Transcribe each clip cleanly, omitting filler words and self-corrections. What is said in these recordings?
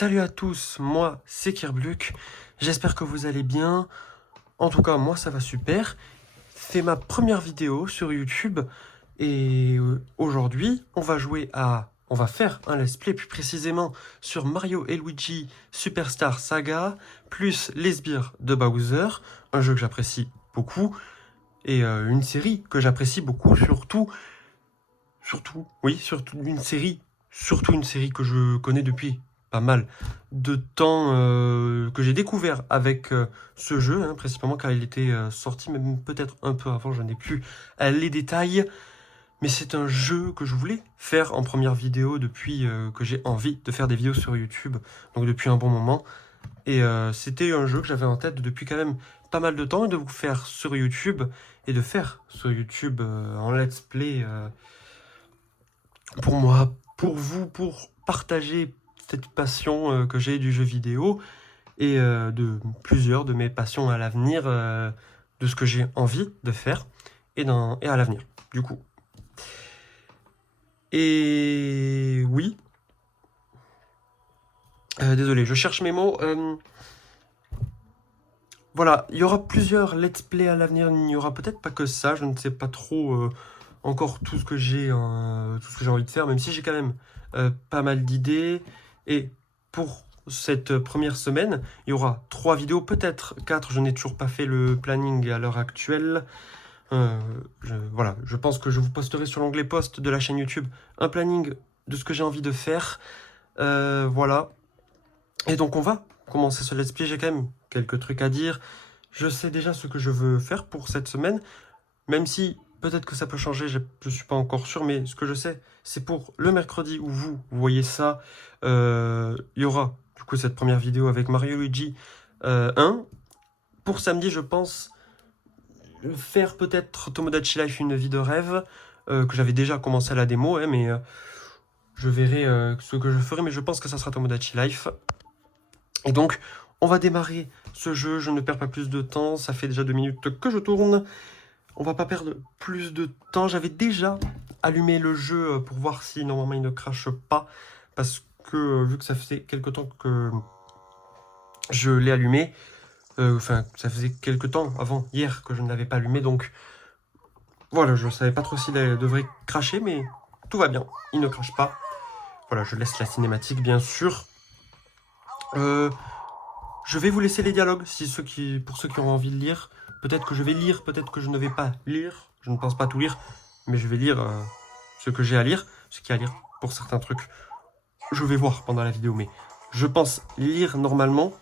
Salut à tous, moi c'est Kirbluk, j'espère que vous allez bien. En tout cas, moi ça va super. C'est ma première vidéo sur YouTube et aujourd'hui on va faire un let's play plus précisément sur Mario et Luigi Superstar Saga plus les sbires de Bowser, un jeu que j'apprécie beaucoup et une série que j'apprécie beaucoup, surtout une série que je connais depuis pas mal de temps, que j'ai découvert avec ce jeu, hein, principalement car il était sorti, même peut-être un peu avant, je n'ai plus les détails. Mais c'est un jeu que je voulais faire en première vidéo depuis que j'ai envie de faire des vidéos sur YouTube, donc depuis un bon moment. Et c'était un jeu que j'avais en tête depuis quand même pas mal de temps, et de vous faire sur YouTube, et de faire sur YouTube en let's play pour moi, pour vous, pour partager cette passion que j'ai du jeu vidéo et de plusieurs de mes passions à l'avenir, de ce que j'ai envie de faire et à l'avenir, du coup. Et oui, désolé, je cherche mes mots. Voilà, il y aura plusieurs let's play à l'avenir, il n'y aura peut-être pas que ça, je ne sais pas trop encore tout ce que j'ai envie de faire, même si j'ai quand même pas mal d'idées. Et pour cette première semaine, il y aura 3 vidéos, peut-être 4, je n'ai toujours pas fait le planning à l'heure actuelle. Voilà, je pense que je vous posterai sur l'onglet post de la chaîne YouTube un planning de ce que j'ai envie de faire. Voilà. Et donc on va commencer ce let's play, j'ai quand même quelques trucs à dire. Je sais déjà ce que je veux faire pour cette semaine, même si peut-être que ça peut changer, je ne suis pas encore sûr, mais ce que je sais, c'est pour le mercredi où vous voyez ça, il y aura du coup cette première vidéo avec Mario Luigi 1. Pour samedi, je pense faire peut-être Tomodachi Life, une vie de rêve, que j'avais déjà commencé à la démo, hein, mais je verrai ce que je ferai, mais je pense que ça sera Tomodachi Life. Et donc, on va démarrer ce jeu, je ne perds pas plus de temps, ça fait déjà 2 minutes que je tourne. On va pas perdre plus de temps, j'avais déjà allumé le jeu pour voir si normalement il ne crache pas, parce que vu que ça faisait quelques temps que je l'ai allumé, enfin ça faisait quelques temps avant, hier, que je ne l'avais pas allumé, donc voilà, je savais pas trop s'il devrait cracher, mais tout va bien, il ne crache pas. Voilà, je laisse la cinématique bien sûr. Je vais vous laisser les dialogues, pour ceux qui ont envie de lire. Peut-être que je vais lire, peut-être que je ne vais pas lire. Je ne pense pas tout lire, mais je vais lire ce que j'ai à lire, ce qu'il y a à lire pour certains trucs. Je vais voir pendant la vidéo, mais je pense lire normalement,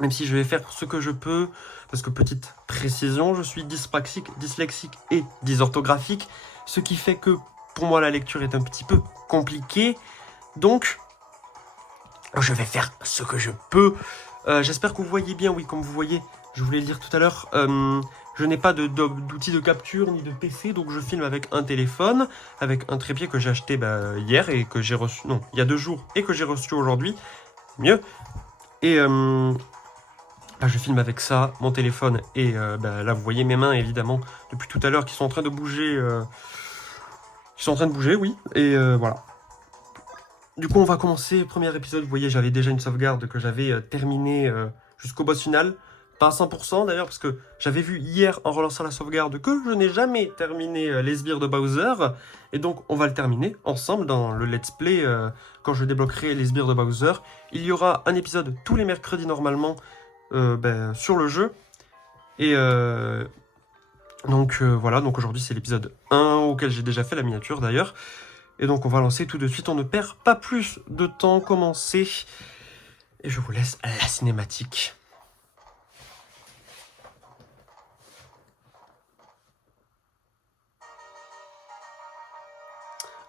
même si je vais faire ce que je peux, parce que petite précision, je suis dyslexique et dysorthographique, ce qui fait que pour moi la lecture est un petit peu compliquée. Donc, je vais faire ce que je peux. J'espère que vous voyez bien, oui, comme vous voyez, je voulais le dire tout à l'heure, je n'ai pas d'outil de capture ni de PC, donc je filme avec un téléphone, avec un trépied que j'ai acheté hier et que j'ai reçu, non, il y a 2 jours, et que j'ai reçu aujourd'hui, mieux. Et je filme avec ça, mon téléphone, et là vous voyez mes mains évidemment, depuis tout à l'heure, qui sont en train de bouger, oui, et voilà. Du coup, on va commencer, premier épisode, vous voyez, j'avais déjà une sauvegarde que j'avais terminée jusqu'au boss final. Pas à 100% d'ailleurs, parce que j'avais vu hier, en relançant la sauvegarde, que je n'ai jamais terminé les sbires de Bowser. Et donc, on va le terminer ensemble dans le let's play, quand je débloquerai les sbires de Bowser. Il y aura un épisode tous les mercredis normalement sur le jeu. Et donc voilà, donc aujourd'hui c'est l'épisode 1, auquel j'ai déjà fait la miniature d'ailleurs. Et donc on va lancer tout de suite, on ne perd pas plus de temps, commencer. Et je vous laisse la cinématique.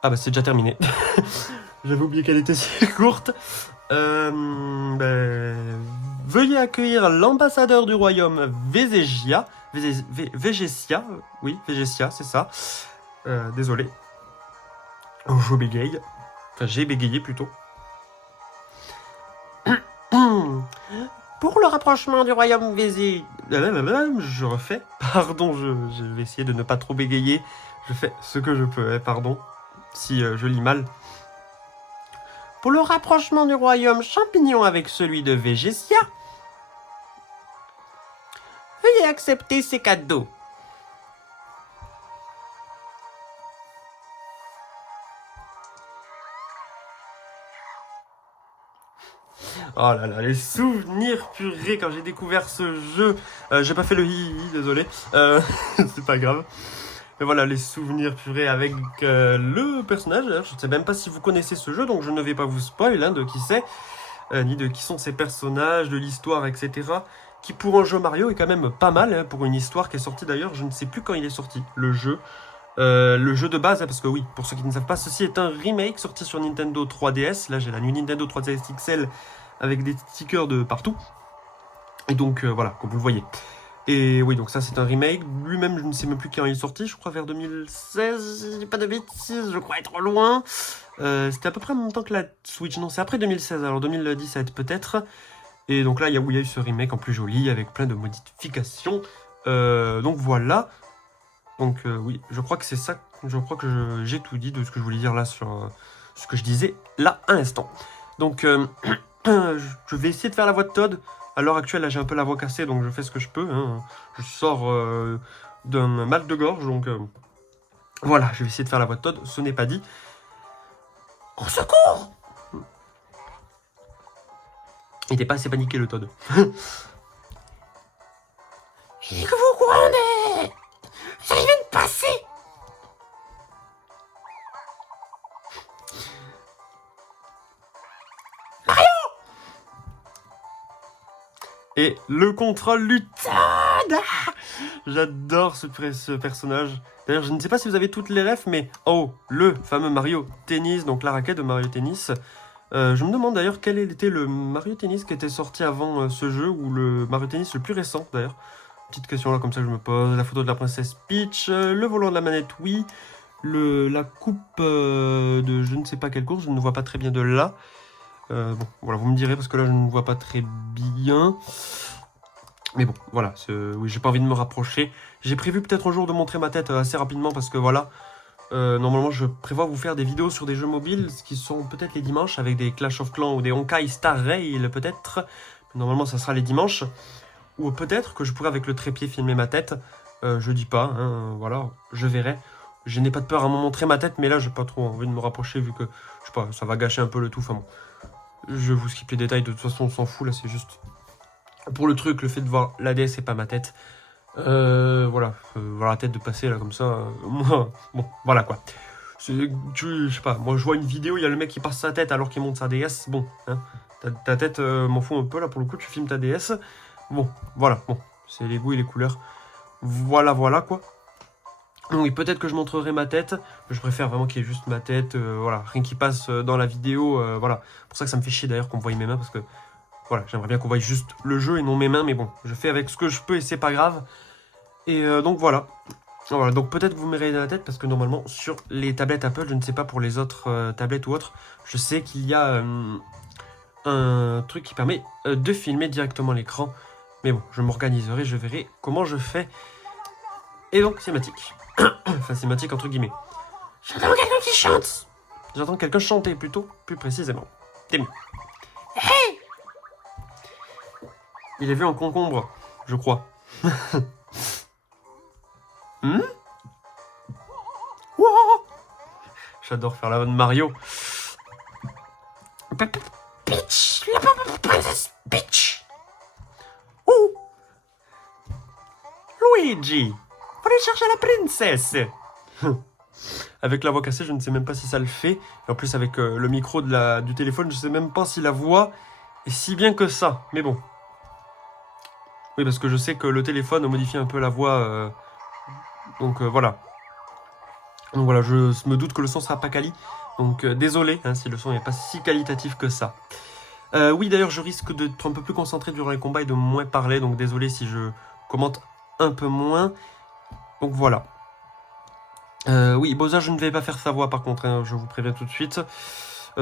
Ah bah c'est déjà terminé. J'avais oublié qu'elle était si courte. Veuillez accueillir l'ambassadeur du royaume Vézégia. Végésia, oui, Végésia, c'est ça. Désolé. Je bégaye. Enfin, j'ai bégayé plutôt. Pour le rapprochement du royaume Vézé... Je refais. Pardon, je vais essayer de ne pas trop bégayer. Je fais ce que je peux, pardon. Si je lis mal. Pour le rapprochement du royaume champignon avec celui de Végésia, veuillez accepter ces cadeaux. Oh là là, les souvenirs purés quand j'ai découvert ce jeu. J'ai pas fait le hi, désolé. C'est pas grave. Mais voilà, les souvenirs purés avec le personnage. Je ne sais même pas si vous connaissez ce jeu, donc je ne vais pas vous spoil hein, de qui c'est, ni de qui sont ces personnages, de l'histoire, etc. Qui pour un jeu Mario est quand même pas mal, hein, pour une histoire qui est sortie d'ailleurs, je ne sais plus quand il est sorti, le jeu. Le jeu de base, hein, parce que oui, pour ceux qui ne savent pas, ceci est un remake sorti sur Nintendo 3DS. Là, j'ai la New Nintendo 3DS XL avec des stickers de partout. Et donc, voilà, comme vous le voyez. Et oui, donc ça, c'est un remake. Lui-même, je ne sais même plus quand il est sorti. Je crois vers 2016, si je dis pas de bêtises, je crois être loin. C'était à peu près en même temps que la Switch. Non, c'est après 2016, alors 2017 peut-être. Et donc là, il y a eu ce remake en plus joli, avec plein de modifications. Donc voilà. Donc oui, je crois que c'est ça. Je crois que j'ai tout dit de ce que je voulais dire là sur ce que je disais là à l'instant. Donc je vais essayer de faire la voix de Todd. À l'heure actuelle, là, j'ai un peu la voix cassée, donc je fais ce que je peux. Hein. Je sors d'un mal de gorge, donc voilà, je vais essayer de faire la voix de Todd. Ce n'est pas dit. Au secours! Il n'était pas assez paniqué, le Todd. Et que vous grondez! J'arrive à me passer! Mario! Et le contrôle du Todd! J'adore ce personnage. D'ailleurs, je ne sais pas si vous avez toutes les refs, mais oh, le fameux Mario Tennis, donc la raquette de Mario Tennis. Je me demande d'ailleurs quel était le Mario Tennis qui était sorti avant ce jeu, ou le Mario Tennis le plus récent d'ailleurs. Petite question là, comme ça que je me pose. La photo de la princesse Peach, le volant de la manette, oui. La coupe de je ne sais pas quelle course, je ne vois pas très bien de là. Bon, voilà, vous me direz parce que là je ne vois pas très bien. Mais bon, voilà, oui, j'ai pas envie de me rapprocher. J'ai prévu peut-être un jour de montrer ma tête assez rapidement parce que voilà, normalement je prévois vous faire des vidéos sur des jeux mobiles qui sont peut-être les dimanches avec des Clash of Clans ou des Honkai Star Rail peut-être. Normalement ça sera les dimanches. Ou peut-être que je pourrais avec le trépied filmer ma tête. Je dis pas, hein, voilà, je verrai. Je n'ai pas de peur à me montrer ma tête, mais là j'ai pas trop envie de me rapprocher vu que, je sais pas, ça va gâcher un peu le tout. Enfin bon, je vous skip les détails, de toute façon on s'en fout, là c'est juste pour le truc, le fait de voir la DS et pas ma tête. Voilà, voir la tête de passer là comme ça, moi, bon, voilà quoi. Je sais pas, moi je vois une vidéo, il y a le mec qui passe sa tête alors qu'il monte sa DS, bon, hein, ta tête m'en fout un peu là pour le coup, tu filmes ta DS. Bon, voilà, bon, c'est les goûts et les couleurs. Voilà, voilà, quoi. Oui, peut-être que je montrerai ma tête. Je préfère vraiment qu'il y ait juste ma tête, voilà, rien qui passe dans la vidéo, voilà. C'est pour ça que ça me fait chier d'ailleurs qu'on voie mes mains, parce que, voilà, j'aimerais bien qu'on voie juste le jeu et non mes mains, mais bon, je fais avec ce que je peux et c'est pas grave. Et donc voilà. Voilà, donc peut-être que vous me verrez la tête, parce que normalement, sur les tablettes Apple, je ne sais pas pour les autres tablettes ou autres, je sais qu'il y a un truc qui permet de filmer directement l'écran. Mais bon, je m'organiserai, je verrai comment je fais. Et donc, cinématique. Enfin, cinématique entre guillemets. J'entends quelqu'un qui chante. J'entends quelqu'un chanter plutôt, plus précisément. C'est mieux. Hey! Il a vu un concombre, je crois. Wow! J'adore faire la voix de Mario. Peach, la princesse Peach. Ouh! Luigi, allez chercher la princesse. Avec la voix cassée, je ne sais même pas si ça le fait. Et en plus, avec le micro du téléphone, je ne sais même pas si la voix est si bien que ça. Mais bon. Oui, parce que je sais que le téléphone modifie un peu la voix. Donc voilà. Donc voilà, je me doute que le son sera pas quali. Donc désolé hein, si le son n'est pas si qualitatif que ça. Oui, d'ailleurs, je risque d'être un peu plus concentré durant les combats et de moins parler. Donc désolé si je commente un peu moins. Donc voilà. Oui, Bowser, je ne vais pas faire sa voix par contre, hein, je vous préviens tout de suite.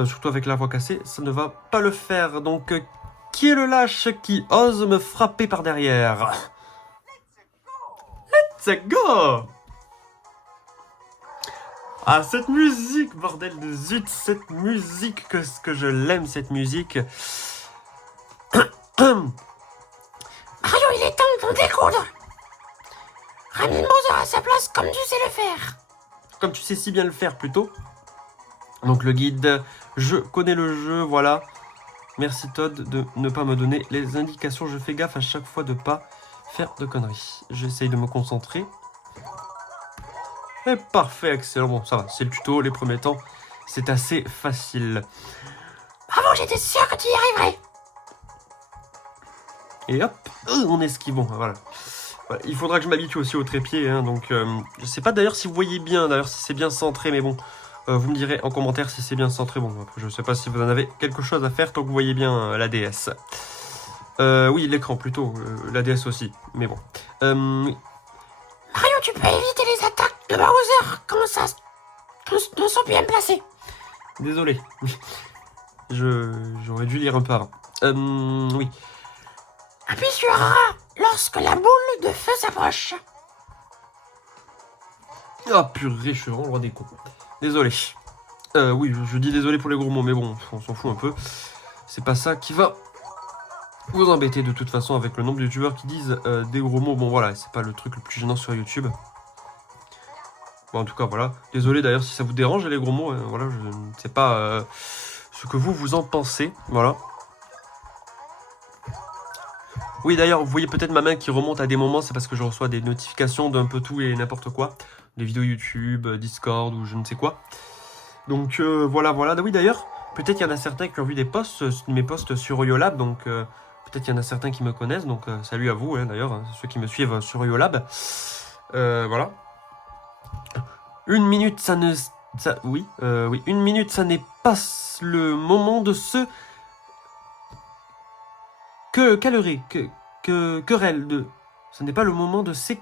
Surtout avec la voix cassée, ça ne va pas le faire. Donc, qui est le lâche qui ose me frapper par derrière? Let's go! Ah, cette musique, bordel de zut, cette musique, ce que je l'aime, cette musique. Mario, il est temps d'en découdre. Ramène Bowser à sa place comme tu sais le faire. Comme tu sais si bien le faire, plutôt. Donc le guide, je connais le jeu, voilà. Merci Todd de ne pas me donner les indications. Je fais gaffe à chaque fois de pas faire de conneries. J'essaye de me concentrer. Et parfait, excellent. Bon, ça va, c'est le tuto. Les premiers temps, c'est assez facile. Bravo, j'étais sûr que tu y arriverais. Et hop, on esquive. Bon, voilà. Voilà. Il faudra que je m'habitue aussi au trépied. Hein, donc, je sais pas d'ailleurs si vous voyez bien, d'ailleurs si c'est bien centré, mais bon. Vous me direz en commentaire si c'est bien centré. Bon, après, je sais pas si vous en avez quelque chose à faire tant que vous voyez bien la DS. Oui, l'écran plutôt. La DS aussi. Mais bon. Mario, tu peux éviter les attaques de Bowser. Comment ça ne sont bien placés. Désolé. J'aurais dû lire un peu avant. Oui. Appuie sur A lorsque la boule de feu s'approche. Ah purée, je suis vraiment loin des cons. Désolé. Oui, je dis désolé pour les gros mots, mais bon, on s'en fout un peu. C'est pas ça qui va vous embêter de toute façon avec le nombre de youtubeurs qui disent des gros mots. Bon voilà, c'est pas le truc le plus gênant sur YouTube. Bon en tout cas voilà. Désolé d'ailleurs si ça vous dérange les gros mots. Voilà, je ne sais pas ce que vous en pensez. Voilà. Oui d'ailleurs, vous voyez peut-être ma main qui remonte à des moments, c'est parce que je reçois des notifications d'un peu tout et n'importe quoi. Des vidéos YouTube, Discord ou je ne sais quoi. Donc voilà. Oui d'ailleurs, peut-être il y en a certains qui ont vu mes posts sur Oyolab, donc peut-être il y en a certains qui me connaissent, donc salut à vous hein, d'ailleurs, hein, ceux qui me suivent sur Oyolab. Voilà. Une minute, ça ne... oui, une minute, ça n'est pas le moment de se... querelle de... Ce n'est pas le moment de se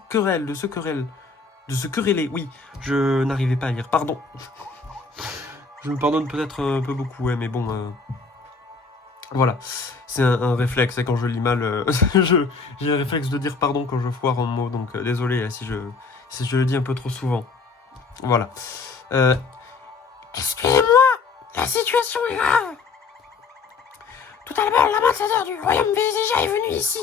quereller, oui. Je n'arrivais pas à lire, pardon. Je me pardonne peut-être un peu beaucoup, ouais, mais bon... Voilà, c'est un réflexe, et quand je lis mal, j'ai le réflexe de dire pardon quand je foire un mot, donc désolé si je le dis un peu trop souvent. Voilà. Excusez-moi, la situation est grave. Tout à l'heure, l'ambassadeur du royaume Vézégia est venu ici.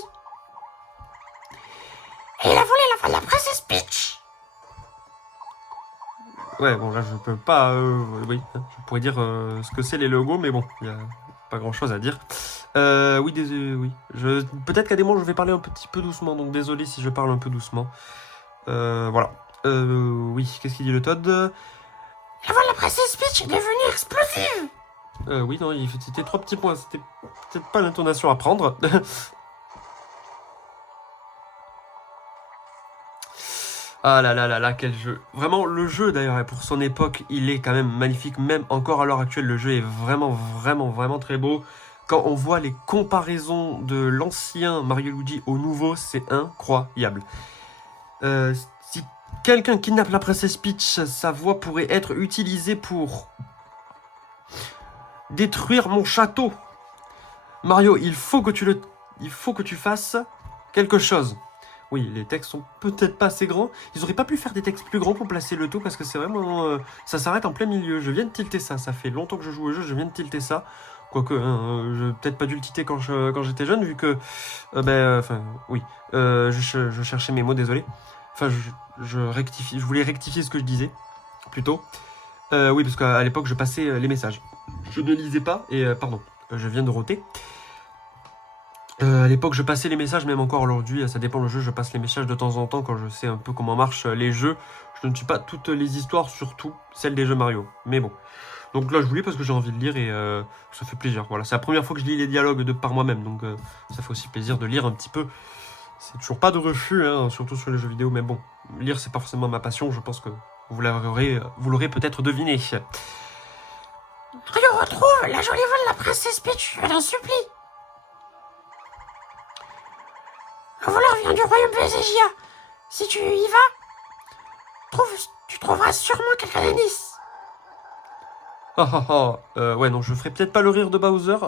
Et il a volé la fin de la presse et speech. Ouais, bon là je peux pas... oui, je pourrais dire ce que c'est les logos, mais bon, il y a pas grand-chose à dire. Oui, désolé, oui. Peut-être qu'à des moments je vais parler un petit peu doucement, donc désolé si je parle un peu doucement. Voilà. Oui, qu'est-ce qu'il dit le Todd? La voix de la presse et speech est devenue explosive. Oui, non, c'était 3 petits points, c'était peut-être pas l'intonation à prendre. Ah là là là là, quel jeu. Vraiment, le jeu d'ailleurs, pour son époque, il est quand même magnifique. Même encore à l'heure actuelle, le jeu est vraiment très beau. Quand on voit les comparaisons de l'ancien Mario Luigi au nouveau, c'est incroyable. Si quelqu'un kidnappe la princesse Peach, sa voix pourrait être utilisée pour détruire mon château. Mario, il faut que tu fasses quelque chose. Oui, les textes sont peut-être pas assez grands. Ils auraient pas pu faire des textes plus grands pour placer le tout parce que c'est vraiment... ça s'arrête en plein milieu. Je viens de tilter ça. Ça fait longtemps que je joue au jeu, je viens de tilter ça. Quoique, hein, je peut-être pas dû le tilter quand j'étais jeune vu que... oui. Je cherchais mes mots, désolé. Enfin, je voulais rectifier ce que je disais, plutôt. Oui, parce qu'à l'époque, je passais les messages. Je ne lisais pas et... pardon, je viens de roter. À l'époque, je passais les messages, même encore aujourd'hui, ça dépend le jeu, je passe les messages de temps en temps quand je sais un peu comment marchent les jeux. Je ne suis pas toutes les histoires, surtout celles des jeux Mario. Mais bon. Donc là, je voulais parce que j'ai envie de lire et ça fait plaisir. Voilà, c'est la première fois que je lis les dialogues de par moi-même, donc ça fait aussi plaisir de lire un petit peu. C'est toujours pas de refus, hein, surtout sur les jeux vidéo, mais bon, lire c'est pas forcément ma passion, je pense que vous l'aurez peut-être deviné. Mario retrouve la jolie voix de la princesse Peach, je t'en supplie. Le voleur vient du royaume Vézégia. Si tu y vas, tu trouveras sûrement quelques indices. Ouais, non, je ferai peut-être pas le rire de Bowser.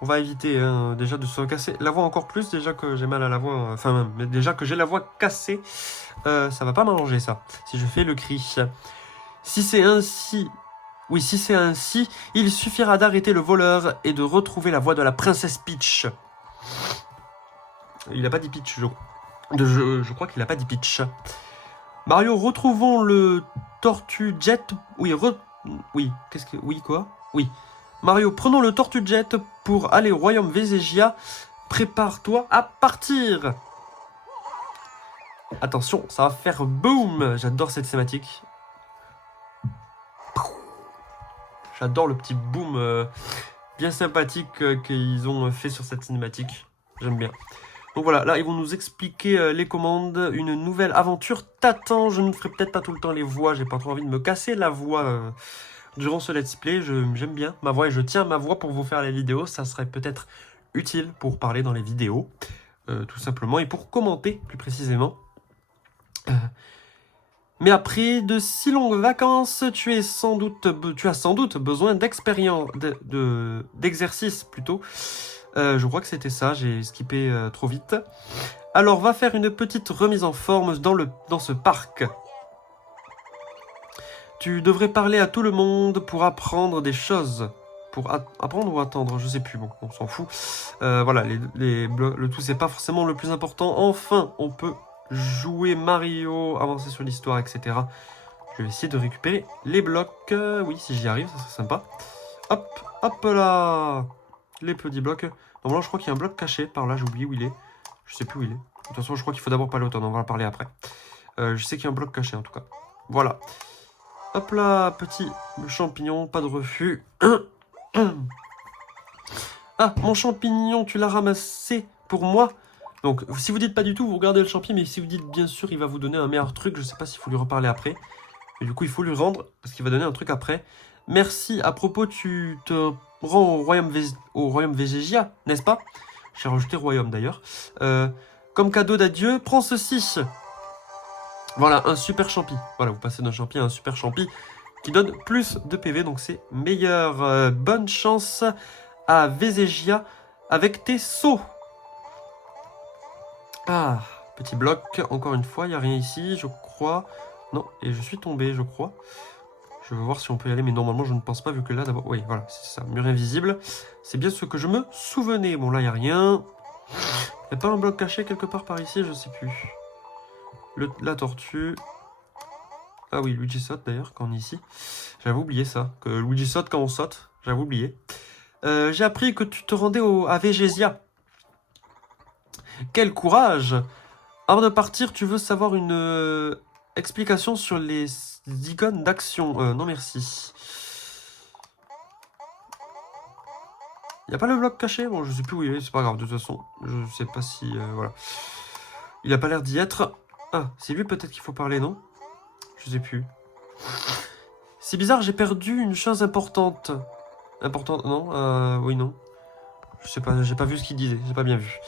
On va éviter hein, déjà de se casser la voix encore plus. Déjà que j'ai mal à la voix. Enfin, déjà que j'ai la voix cassée. Ça va pas m'arranger ça. Si je fais le cri. Si c'est ainsi... Oui, si c'est ainsi, il suffira d'arrêter le voleur et de retrouver la voix de la princesse Peach. Il n'a pas dit Peach, je crois qu'il n'a pas dit Peach. Mario, retrouvons le Tortue Jet. Oui, qu'est-ce que... Oui, quoi? Oui. Mario, prenons le Tortue Jet pour aller au royaume Véségia. Prépare-toi à partir. Attention, ça va faire boum. J'adore cette thématique. J'adore le petit boom bien sympathique qu'ils ont fait sur cette cinématique. J'aime bien. Donc voilà, là ils vont nous expliquer les commandes. Une nouvelle aventure t'attend. Je ne ferai peut-être pas tout le temps les voix. J'ai pas trop envie de me casser la voix durant ce let's play. J'aime bien ma voix et je tiens ma voix pour vous faire les vidéos. Ça serait peut-être utile pour parler dans les vidéos. Tout simplement. Et pour commenter plus précisément. Mais après de si longues vacances, tu as sans doute besoin d'expérience, d'exercice plutôt. Je crois que c'était ça, j'ai skippé trop vite. Alors, va faire une petite remise en forme dans ce parc. Tu devrais parler à tout le monde pour apprendre des choses. Pour apprendre ou attendre, je sais plus, bon, on s'en fout. Voilà, le tout, c'est pas forcément le plus important. Enfin, on peut jouer Mario, avancer sur l'histoire, etc. Je vais essayer de récupérer les blocs. Oui, si j'y arrive, ça serait sympa. Hop, hop là. Les petits blocs. Normalement, je crois qu'il y a un bloc caché par là. J'ai oublié où il est. Je sais plus où il est. De toute façon, je crois qu'il faut d'abord parler au tonneau. On va en parler après. Je sais qu'il y a un bloc caché en tout cas. Voilà. Hop là, petit champignon. Pas de refus. Ah, mon champignon, tu l'as ramassé pour moi? Donc, si vous dites pas du tout, vous regardez le champignon, mais si vous dites bien sûr, il va vous donner un meilleur truc. Je sais pas s'il faut lui reparler après. Mais du coup, il faut lui rendre, parce qu'il va donner un truc après. Merci, à propos, tu te rends au royaume Végégia, n'est-ce pas? J'ai rajouté royaume d'ailleurs. Comme cadeau d'adieu, prends ceci. Voilà, un super champi. Voilà, vous passez d'un champi à un super champi qui donne plus de PV, donc c'est meilleur. Bonne chance à Véségia avec tes sauts. Ah, petit bloc, encore une fois, il n'y a rien ici, je crois. Non, et je suis tombé, je crois. Je vais voir si on peut y aller, mais normalement, je ne pense pas, vu que là, d'abord... Oui, voilà, c'est ça, mur invisible. C'est bien ce que je me souvenais. Bon, là, il n'y a rien. Il n'y a pas un bloc caché quelque part par ici, je ne sais plus. La tortue. Ah oui, Luigi saute, d'ailleurs, quand on est ici. J'avais oublié ça, que Luigi saute quand on saute. J'avais oublié. J'ai appris que tu te rendais à Végésia. Quel courage! Avant de partir, tu veux savoir une explication sur les icônes d'action? Non, merci. Il n'y a pas le bloc caché? Bon, je sais plus où il est, c'est pas grave, de toute façon. Je sais pas si... voilà. Il a pas l'air d'y être. Ah, c'est lui peut-être qu'il faut parler, non? Je sais plus. C'est bizarre, j'ai perdu une chose importante. Importante, non? Oui, non. Je sais pas, j'ai pas vu ce qu'il disait, j'ai pas bien vu.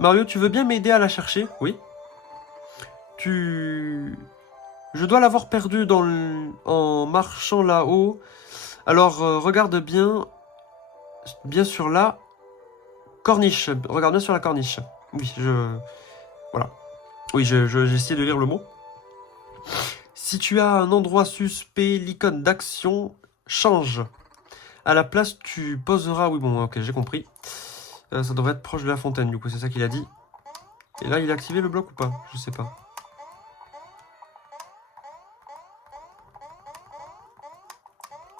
Mario, tu veux bien m'aider à la chercher? Oui. Je dois l'avoir perdu en marchant là-haut. Alors, regarde bien sur la corniche. Regarde bien sur la corniche. Oui, voilà. Oui, j'ai essayé de lire le mot. Si tu as un endroit suspect, l'icône d'action change. À la place, tu poseras... Oui, bon, ok, j'ai compris. Ça devrait être proche de la fontaine, du coup, c'est ça qu'il a dit. Et là, il a activé le bloc ou pas? Je sais pas.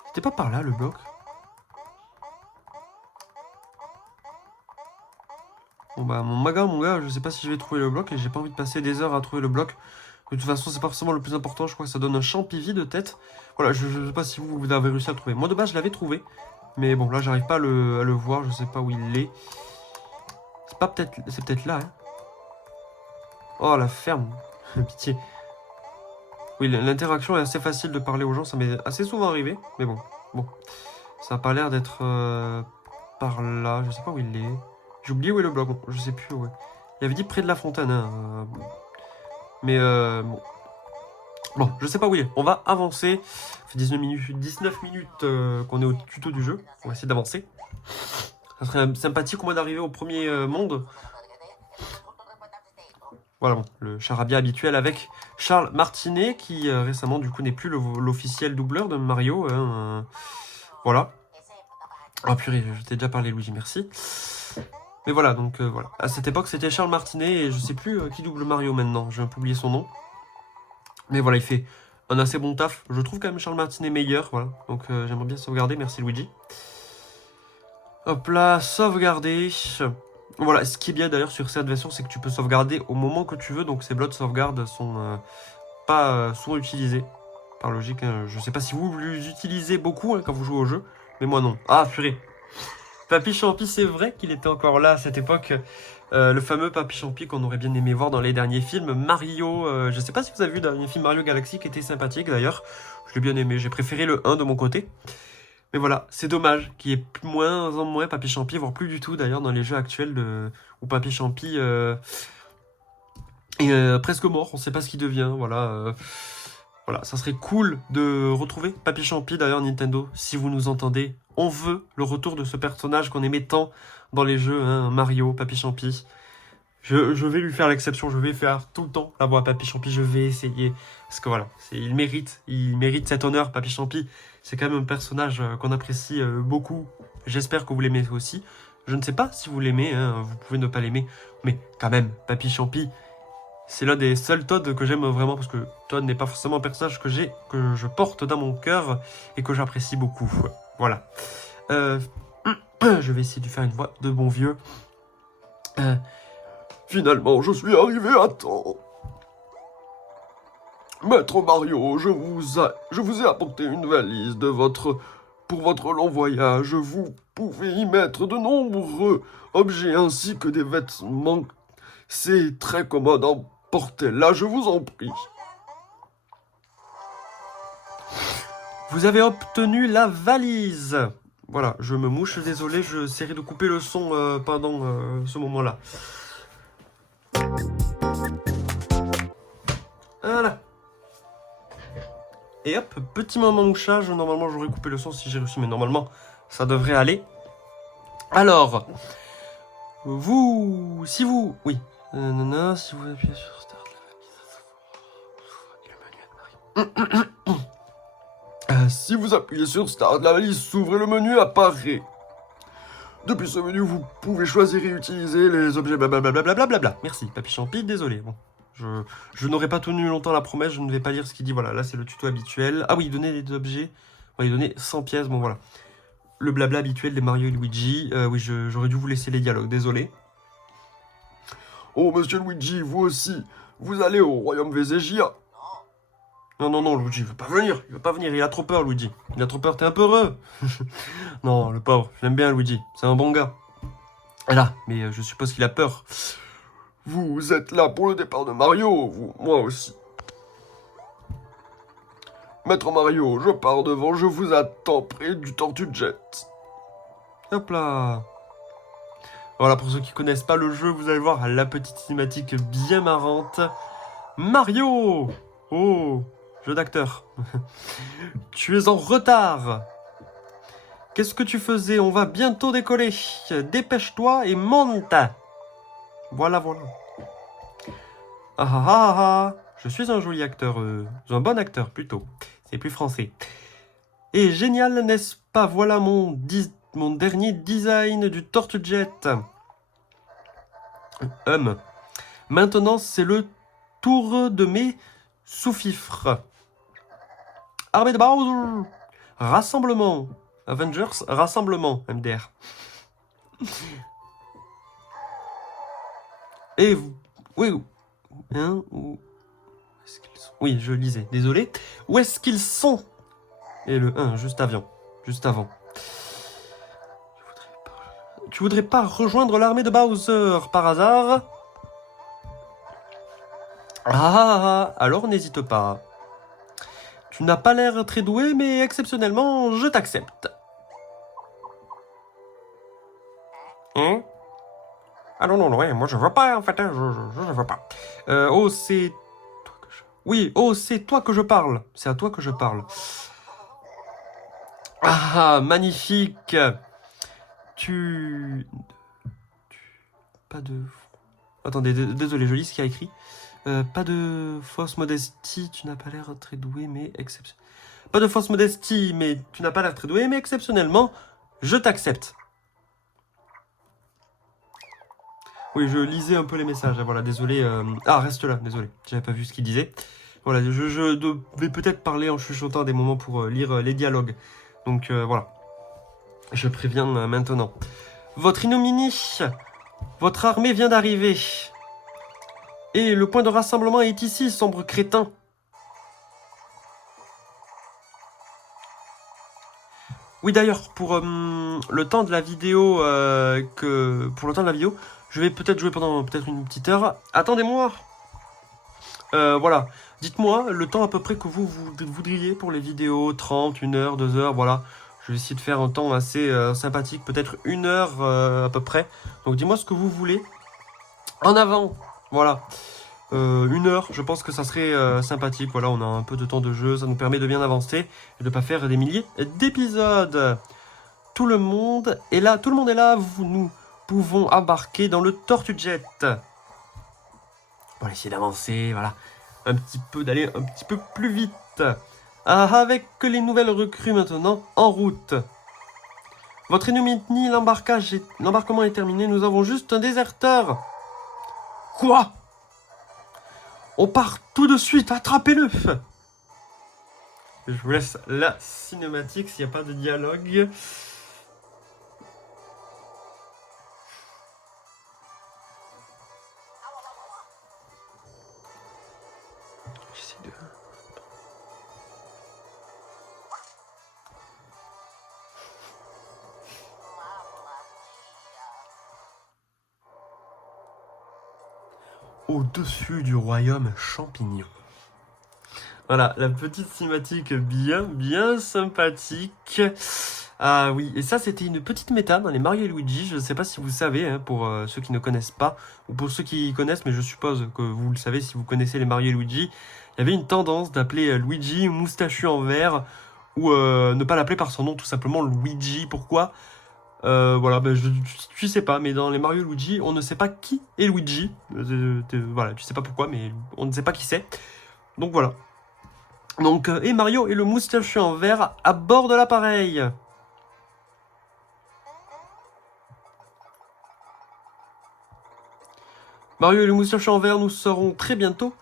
C'était pas par là, le bloc? Bon bah, mon gars, je sais pas si je vais trouver le bloc et j'ai pas envie de passer des heures à trouver le bloc. De toute façon, c'est pas forcément le plus important, je crois que ça donne un champi de tête. Voilà, je sais pas si vous avez réussi à le trouver. Moi, de base, je l'avais trouvé. Mais bon, là, j'arrive pas à le voir, je sais pas où il est. C'est peut-être là, hein. Oh, la ferme. Pitié. Oui, l'interaction est assez facile de parler aux gens, ça m'est assez souvent arrivé. Mais bon, ça a pas l'air d'être par là, je sais pas où il est. J'ai oublié où est le bloc, je sais plus où est. Il avait dit près de la fontaine, hein. Mais bon. Bon, je sais pas où il est. On va avancer. Ça fait 19 minutes qu'on est au tuto du jeu. On va essayer d'avancer. Ça serait sympathique au moins d'arriver au premier monde. Voilà, bon, le charabia habituel avec Charles Martinet, qui récemment, du coup, n'est plus l'officiel doubleur de Mario. Voilà. Oh purée, je t'ai déjà parlé, Luigi, merci. Mais voilà, donc voilà. À cette époque, c'était Charles Martinet, et je sais plus qui double Mario maintenant. J'ai un peu oublié son nom. Mais voilà, il fait un assez bon taf. Je trouve quand même Charles Martinet meilleur, voilà. Donc j'aimerais bien sauvegarder, merci Luigi. Hop là, sauvegarder. Voilà, ce qui est bien d'ailleurs sur cette version, c'est que tu peux sauvegarder au moment que tu veux. Donc ces blocs de sauvegarde sont pas souvent utilisés. Par logique, hein. Je sais pas si vous les utilisez beaucoup quand vous jouez au jeu, mais moi non. Ah, purée. Papy Champi, c'est vrai qu'il était encore là à cette époque. Le fameux Papy Champi qu'on aurait bien aimé voir dans les derniers films. Mario, je sais pas si vous avez vu le dernier film Mario Galaxy qui était sympathique d'ailleurs. Je l'ai bien aimé, j'ai préféré le 1 de mon côté. Mais voilà, c'est dommage qu'il y ait moins en moins Papy Champi, voire plus du tout d'ailleurs dans les jeux actuels où Papy Champi est presque mort, on sait pas ce qu'il devient, voilà. Voilà, ça serait cool de retrouver Papy Champi d'ailleurs Nintendo, si vous nous entendez. On veut le retour de ce personnage qu'on aimait tant dans les jeux, hein, Mario, Papy Champi. Je vais lui faire l'exception, je vais faire tout le temps la voix à Papy Champi, je vais essayer. Parce que voilà, il mérite cet honneur, Papy Champi. C'est quand même un personnage qu'on apprécie beaucoup. J'espère que vous l'aimez aussi. Je ne sais pas si vous l'aimez, hein, vous pouvez ne pas l'aimer. Mais quand même, Papy Champi, c'est l'un des seuls Todd que j'aime vraiment. Parce que Todd n'est pas forcément un personnage que je porte dans mon cœur et que j'apprécie beaucoup. Voilà. Je vais essayer de faire une voix de bon vieux. Finalement, je suis arrivé à temps. Maître Mario, je vous ai apporté une valise pour votre long voyage. Vous pouvez y mettre de nombreux objets ainsi que des vêtements. C'est très commode à porter là, je vous en prie. Vous avez obtenu la valise. Voilà, je me mouche, désolé, j'essaierai de couper le son pendant ce moment-là. Voilà. Et hop, petit moment mouchage. Normalement, j'aurais coupé le son si j'ai réussi, mais normalement, ça devrait aller. Alors, si vous appuyez sur Start, si vous appuyez sur Start, la valise s'ouvre et le menu apparaît. Depuis ce menu, vous pouvez choisir et utiliser les objets blablabla. Merci, Papy Champi, désolé. Bon. Je n'aurai pas tenu longtemps la promesse, je ne vais pas lire ce qu'il dit. Voilà, là c'est le tuto habituel. Ah oui, donner des objets. Ouais, donner 100 pièces, bon voilà. Le blabla habituel des Mario et Luigi. Oui, j'aurais dû vous laisser les dialogues, désolé. Oh, monsieur Luigi, vous aussi, vous allez au royaume Vézégia. Non, Luigi, il veut pas venir, il a trop peur, Luigi. Il a trop peur, t'es un peu heureux. Non, le pauvre, je l'aime bien, Luigi, c'est un bon gars. Et là, mais je suppose qu'il a peur. Vous êtes là pour le départ de Mario, moi aussi. Maître Mario, je pars devant, je vous attends près du Tortue Jet. Hop là. Voilà, pour ceux qui connaissent pas le jeu, vous allez voir la petite cinématique bien marrante. Mario! Oh, jeu d'acteur. Tu es en retard. Qu'est-ce que tu faisais? On va bientôt décoller. Dépêche-toi et monte. Voilà. Ah. Je suis un joli acteur, un bon acteur plutôt. C'est plus français. Et génial, n'est-ce pas? Voilà mon dernier design du Tortue Jet. Maintenant, c'est le tour de mes sous-fifres. Armée de Bowser. Rassemblement. Avengers, rassemblement, MDR. Et vous... Oui, hein, où est-ce qu'ils sont? Oui, je lisais, désolé. Où est-ce qu'ils sont? Et le 1, juste avant. Tu voudrais pas rejoindre l'armée de Bowser par hasard? Ah, alors n'hésite pas. Tu n'as pas l'air très doué, mais exceptionnellement, je t'accepte. Hein? Ah non, ouais, moi je veux pas en fait, hein, je veux pas. C'est toi que je... Oui, c'est toi que je parle. C'est à toi que je parle. Ah, magnifique. Pas de... Attendez, désolé, je lis ce qu'il y a écrit. Pas de fausse modestie, tu n'as pas l'air très doué, mais exceptionnel. Pas de fausse modestie, mais tu n'as pas l'air très doué, mais exceptionnellement, je t'accepte. Oui, je lisais un peu les messages, voilà, désolé. Ah, reste là, désolé, j'avais pas vu ce qu'il disait. Voilà, je devais peut-être parler en chuchotant à des moments pour lire les dialogues. Donc voilà, je préviens maintenant. Votre ignominie, votre armée vient d'arriver. Et le point de rassemblement est ici, sombre crétin. Oui, d'ailleurs, pour le temps de la vidéo, je vais peut-être jouer pendant peut-être une petite heure. Attendez-moi. Voilà. Dites-moi le temps à peu près que vous voudriez pour les vidéos, 30, 1 heure, 2 heures, voilà. Je vais essayer de faire un temps assez sympathique, peut-être 1 heure à peu près. Donc dis-moi ce que vous voulez. En avant, voilà. 1 heure, je pense que ça serait sympathique. Voilà, on a un peu de temps de jeu, ça nous permet de bien avancer et de ne pas faire des milliers d'épisodes. Tout le monde est là, nous pouvons embarquer dans le Tortue Jet. On va essayer d'avancer, voilà. D'aller un petit peu plus vite. Ah, avec les nouvelles recrues maintenant en route. Votre ennemi, l'embarquement est terminé, nous avons juste un déserteur. Quoi? On part tout de suite, attrapez-le. Je vous laisse la cinématique s'il n'y a pas de dialogue. J'essaie de... Au-dessus du royaume champignon. Voilà, la petite cinématique bien sympathique. Ah oui, et ça c'était une petite méta dans les Mario et Luigi, je ne sais pas si vous savez, hein, pour ceux qui ne connaissent pas, ou pour ceux qui connaissent, mais je suppose que vous le savez si vous connaissez les Mario et Luigi, il y avait une tendance d'appeler Luigi moustachu en vert, ou ne pas l'appeler par son nom, tout simplement Luigi. Pourquoi? Voilà, ben je sais pas, mais dans les Mario et Luigi, on ne sait pas qui est Luigi. Voilà, tu sais pas pourquoi, mais on ne sait pas qui c'est. Donc voilà. Donc, et Mario et le moustachu en vert à bord de l'appareil. Mario et le moustachu en vert, nous serons très bientôt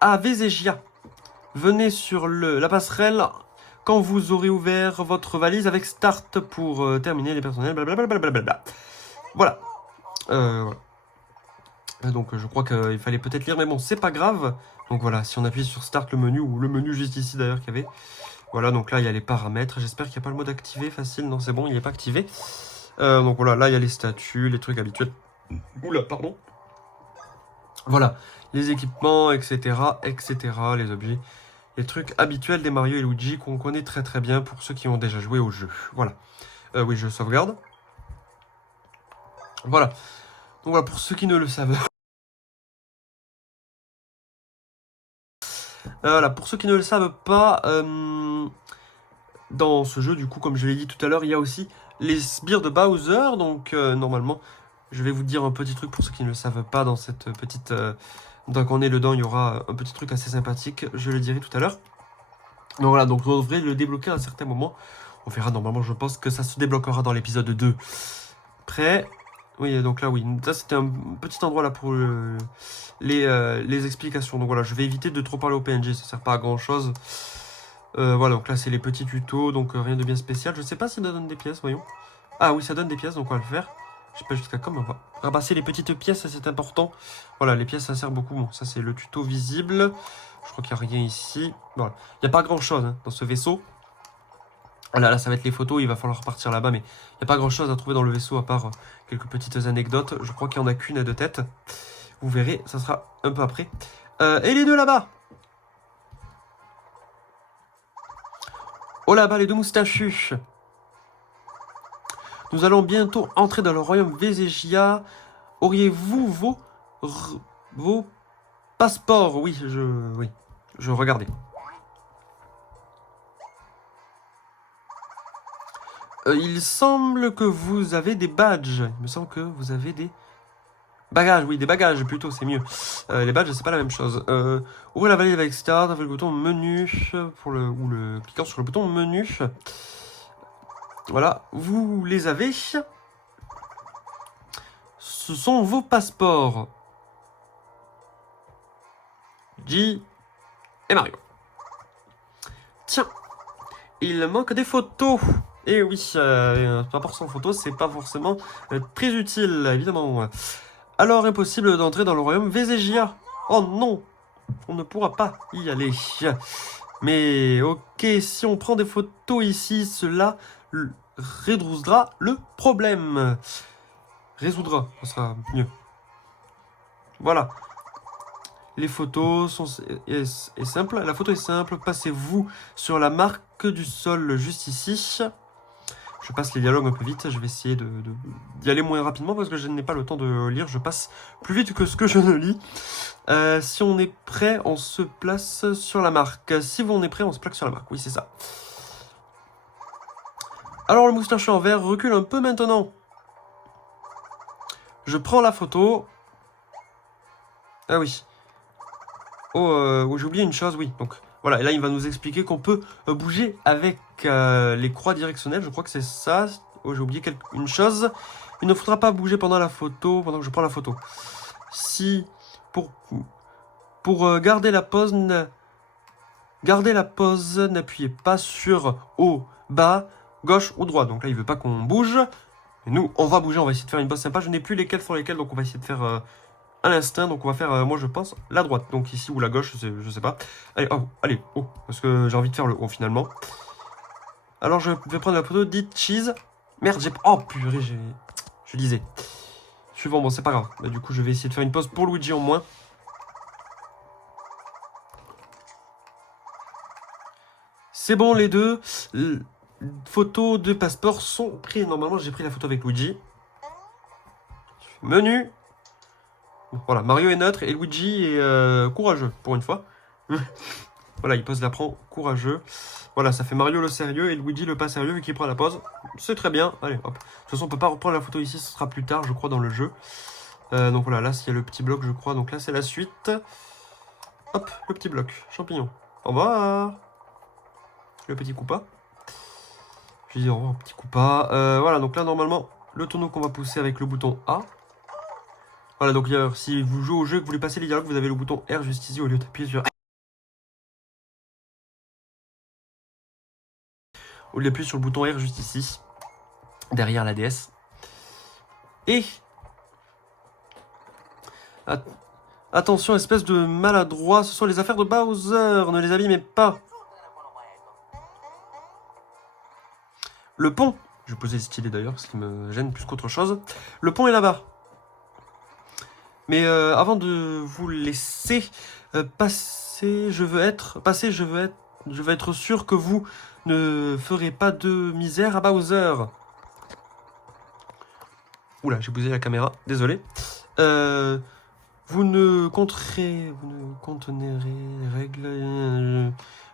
à Vézégia. Venez sur la passerelle quand vous aurez ouvert votre valise avec Start pour terminer les personnels, blablabla. Voilà. Voilà. Donc je crois qu'il fallait peut-être lire, mais bon, c'est pas grave. Donc voilà, si on appuie sur Start, le menu, ou le menu juste ici d'ailleurs qu'il y avait. Voilà, donc là, il y a les paramètres. J'espère qu'il n'y a pas le mode activé facile. Non, c'est bon, il n'est pas activé. Donc voilà, là, il y a les statuts, les trucs habituels. Oula, pardon. Voilà, les équipements, etc., les objets, les trucs habituels des Mario et Luigi qu'on connaît très très bien pour ceux qui ont déjà joué au jeu. Voilà. Oui, je sauvegarde. Voilà. Donc voilà, pour ceux qui ne le savent. Voilà, pour ceux qui ne le savent pas, dans ce jeu, du coup, comme je l'ai dit tout à l'heure, il y a aussi les sbires de Bowser. Donc normalement, je vais vous dire un petit truc pour ceux qui ne le savent pas dans cette petite... donc on est dedans, il y aura un petit truc assez sympathique, je le dirai tout à l'heure. Donc voilà, donc on devrait le débloquer à un certain moment. On verra, normalement, je pense que ça se débloquera dans l'épisode 2. Prêt? Oui, donc là, oui. Ça, c'était un petit endroit là pour les explications. Donc voilà, je vais éviter de trop parler au PNG, ça sert pas à grand chose. Voilà, donc là, c'est les petits tutos, donc rien de bien spécial. Je sais pas si ça donne des pièces, voyons. Ah oui, ça donne des pièces, donc on va le faire. Je sais pas jusqu'à quand, mais on va ramasser les petites pièces, c'est important. Voilà, les pièces, ça sert beaucoup. Bon, ça, c'est le tuto visible. Je crois qu'il n'y a rien ici. Voilà. Il n'y a pas grand-chose hein, dans ce vaisseau. Voilà, là, ça va être les photos. Il va falloir repartir là-bas, mais il n'y a pas grand-chose à trouver dans le vaisseau à part quelques petites anecdotes. Je crois qu'il n'y en a qu'une de tête. Vous verrez, ça sera un peu après. Et les deux là-bas. Oh là-bas, les deux moustachus. Nous allons bientôt entrer dans le royaume Vézégia. Auriez-vous vos passeports? Oui, je regardais. Il semble que vous avez des badges. Il me semble que vous avez des Bagages, oui, des bagages plutôt, c'est mieux. Les badges, c'est pas la même chose. Ouvrez la valise avec Start avec le bouton menu, ou le cliquant sur le bouton menu. Voilà, vous les avez. Ce sont vos passeports. G et Mario. Tiens, il manque des photos. Et oui, un rapport sans photo, c'est pas forcément très utile, évidemment. Alors, impossible d'entrer dans le royaume Vézégia. Oh non, on ne pourra pas y aller. Mais ok, si on prend des photos ici, cela résoudra le problème. Résoudra, ça sera mieux. Voilà. Les photos sont est simple. La photo est simple. Passez-vous sur la marque du sol juste ici. Je passe les dialogues un peu vite. Je vais essayer d'y aller moins rapidement parce que je n'ai pas le temps de lire. Je passe plus vite que ce que je ne lis. Si on est prêt, on se place sur la marque. Si on est prêt, on se place sur la marque. Oui, c'est ça. Alors le moustachu en vert recule un peu maintenant. Je prends la photo. Ah oui. Oh, j'ai oublié une chose, oui. Donc voilà, et là il va nous expliquer qu'on peut bouger avec les croix directionnelles. Je crois que c'est ça. Oh, j'ai oublié une chose. Il ne faudra pas bouger pendant la photo, pendant que je prends la photo. Si pour garder la pose, n'appuyez pas sur haut, bas, gauche ou droite. Donc là il veut pas qu'on bouge. Et nous on va bouger, on va essayer de faire une pose sympa. Je n'ai plus lesquelles sur lesquelles, donc on va essayer de faire à l'instinct. Donc on va faire, moi je pense, la droite. Donc ici ou la gauche, je sais pas. Allez, parce que j'ai envie de faire le haut finalement. Alors je vais prendre la photo d'Eat Cheese. Merde, oh purée, je lisais. Suivant, bon c'est pas grave. Bah, du coup je vais essayer de faire une pause pour Luigi en moins. C'est bon, les deux photos de passeport sont prises. Normalement j'ai pris la photo avec Luigi. Menu. Voilà, Mario est neutre et Luigi est courageux, pour une fois. Voilà, il pose l'apprend courageux. Voilà, ça fait Mario le sérieux et Luigi le pas sérieux vu qu'il prend la pause. C'est très bien. Allez, hop. De toute façon, on peut pas reprendre la photo ici, ce sera plus tard, je crois, dans le jeu. Donc voilà, là, s'il y a le petit bloc, je crois. Donc là, c'est la suite. Hop, le petit bloc. Champignon. Au revoir. Le petit Koopa. Je dis au revoir, petit Koopa. Voilà, donc là, normalement, le tonneau qu'on va pousser avec le bouton A. Voilà, donc si vous jouez au jeu et que vous voulez passer les dialogues, vous avez le bouton R juste ici au lieu d'appuyer sur... Au lieu d'appuyer sur le bouton R juste ici, derrière la DS. Et... Attention, espèce de maladroit, ce sont les affaires de Bowser, ne les abîmez pas. Le pont, je vais poser le stylet d'ailleurs, ce qui me gêne plus qu'autre chose. Le pont est là-bas. Mais avant de vous laisser passer, je veux être sûr que vous ne ferez pas de misère à Bowser. Oula, j'ai bousillé la caméra, désolé. Vous ne contenez les règles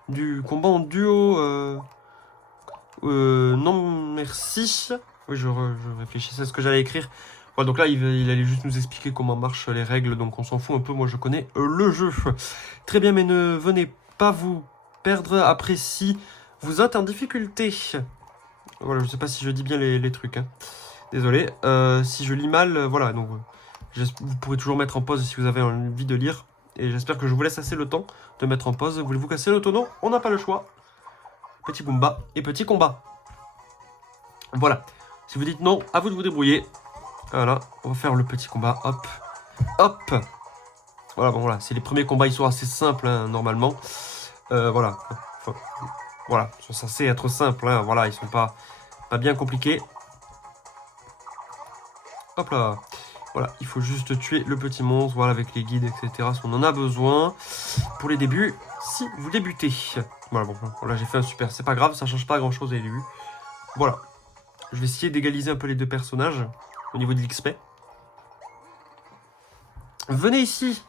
du combat en duo. Non, merci. Oui, je réfléchissais à ce que j'allais écrire. Voilà, donc là, il allait juste nous expliquer comment marchent les règles, donc on s'en fout un peu, moi je connais le jeu. Très bien, mais ne venez pas vous perdre après si vous êtes en difficulté. Voilà, je sais pas si je dis bien les trucs. Hein. Désolé. Si je lis mal, voilà, donc vous pourrez toujours mettre en pause si vous avez envie de lire. Et j'espère que je vous laisse assez le temps de mettre en pause. Voulez-vous casser le tonneau? On n'a pas le choix. Petit Goomba et petit combat. Voilà. Si vous dites non, à vous de vous débrouiller. Voilà, on va faire le petit combat. Hop, hop. Voilà, bon voilà, c'est les premiers combats, ils sont assez simples hein, normalement. Voilà, voilà, ils sont censés être simples. Hein, voilà, ils sont pas bien compliqués. Hop là. Voilà, il faut juste tuer le petit monstre, voilà, avec les guides, etc. Si on en a besoin pour les débuts, si vous débutez. Voilà, bon, voilà, j'ai fait un super. C'est pas grave, ça change pas grand chose au début. Voilà. Je vais essayer d'égaliser un peu les deux personnages au niveau de l'XP. Venez ici.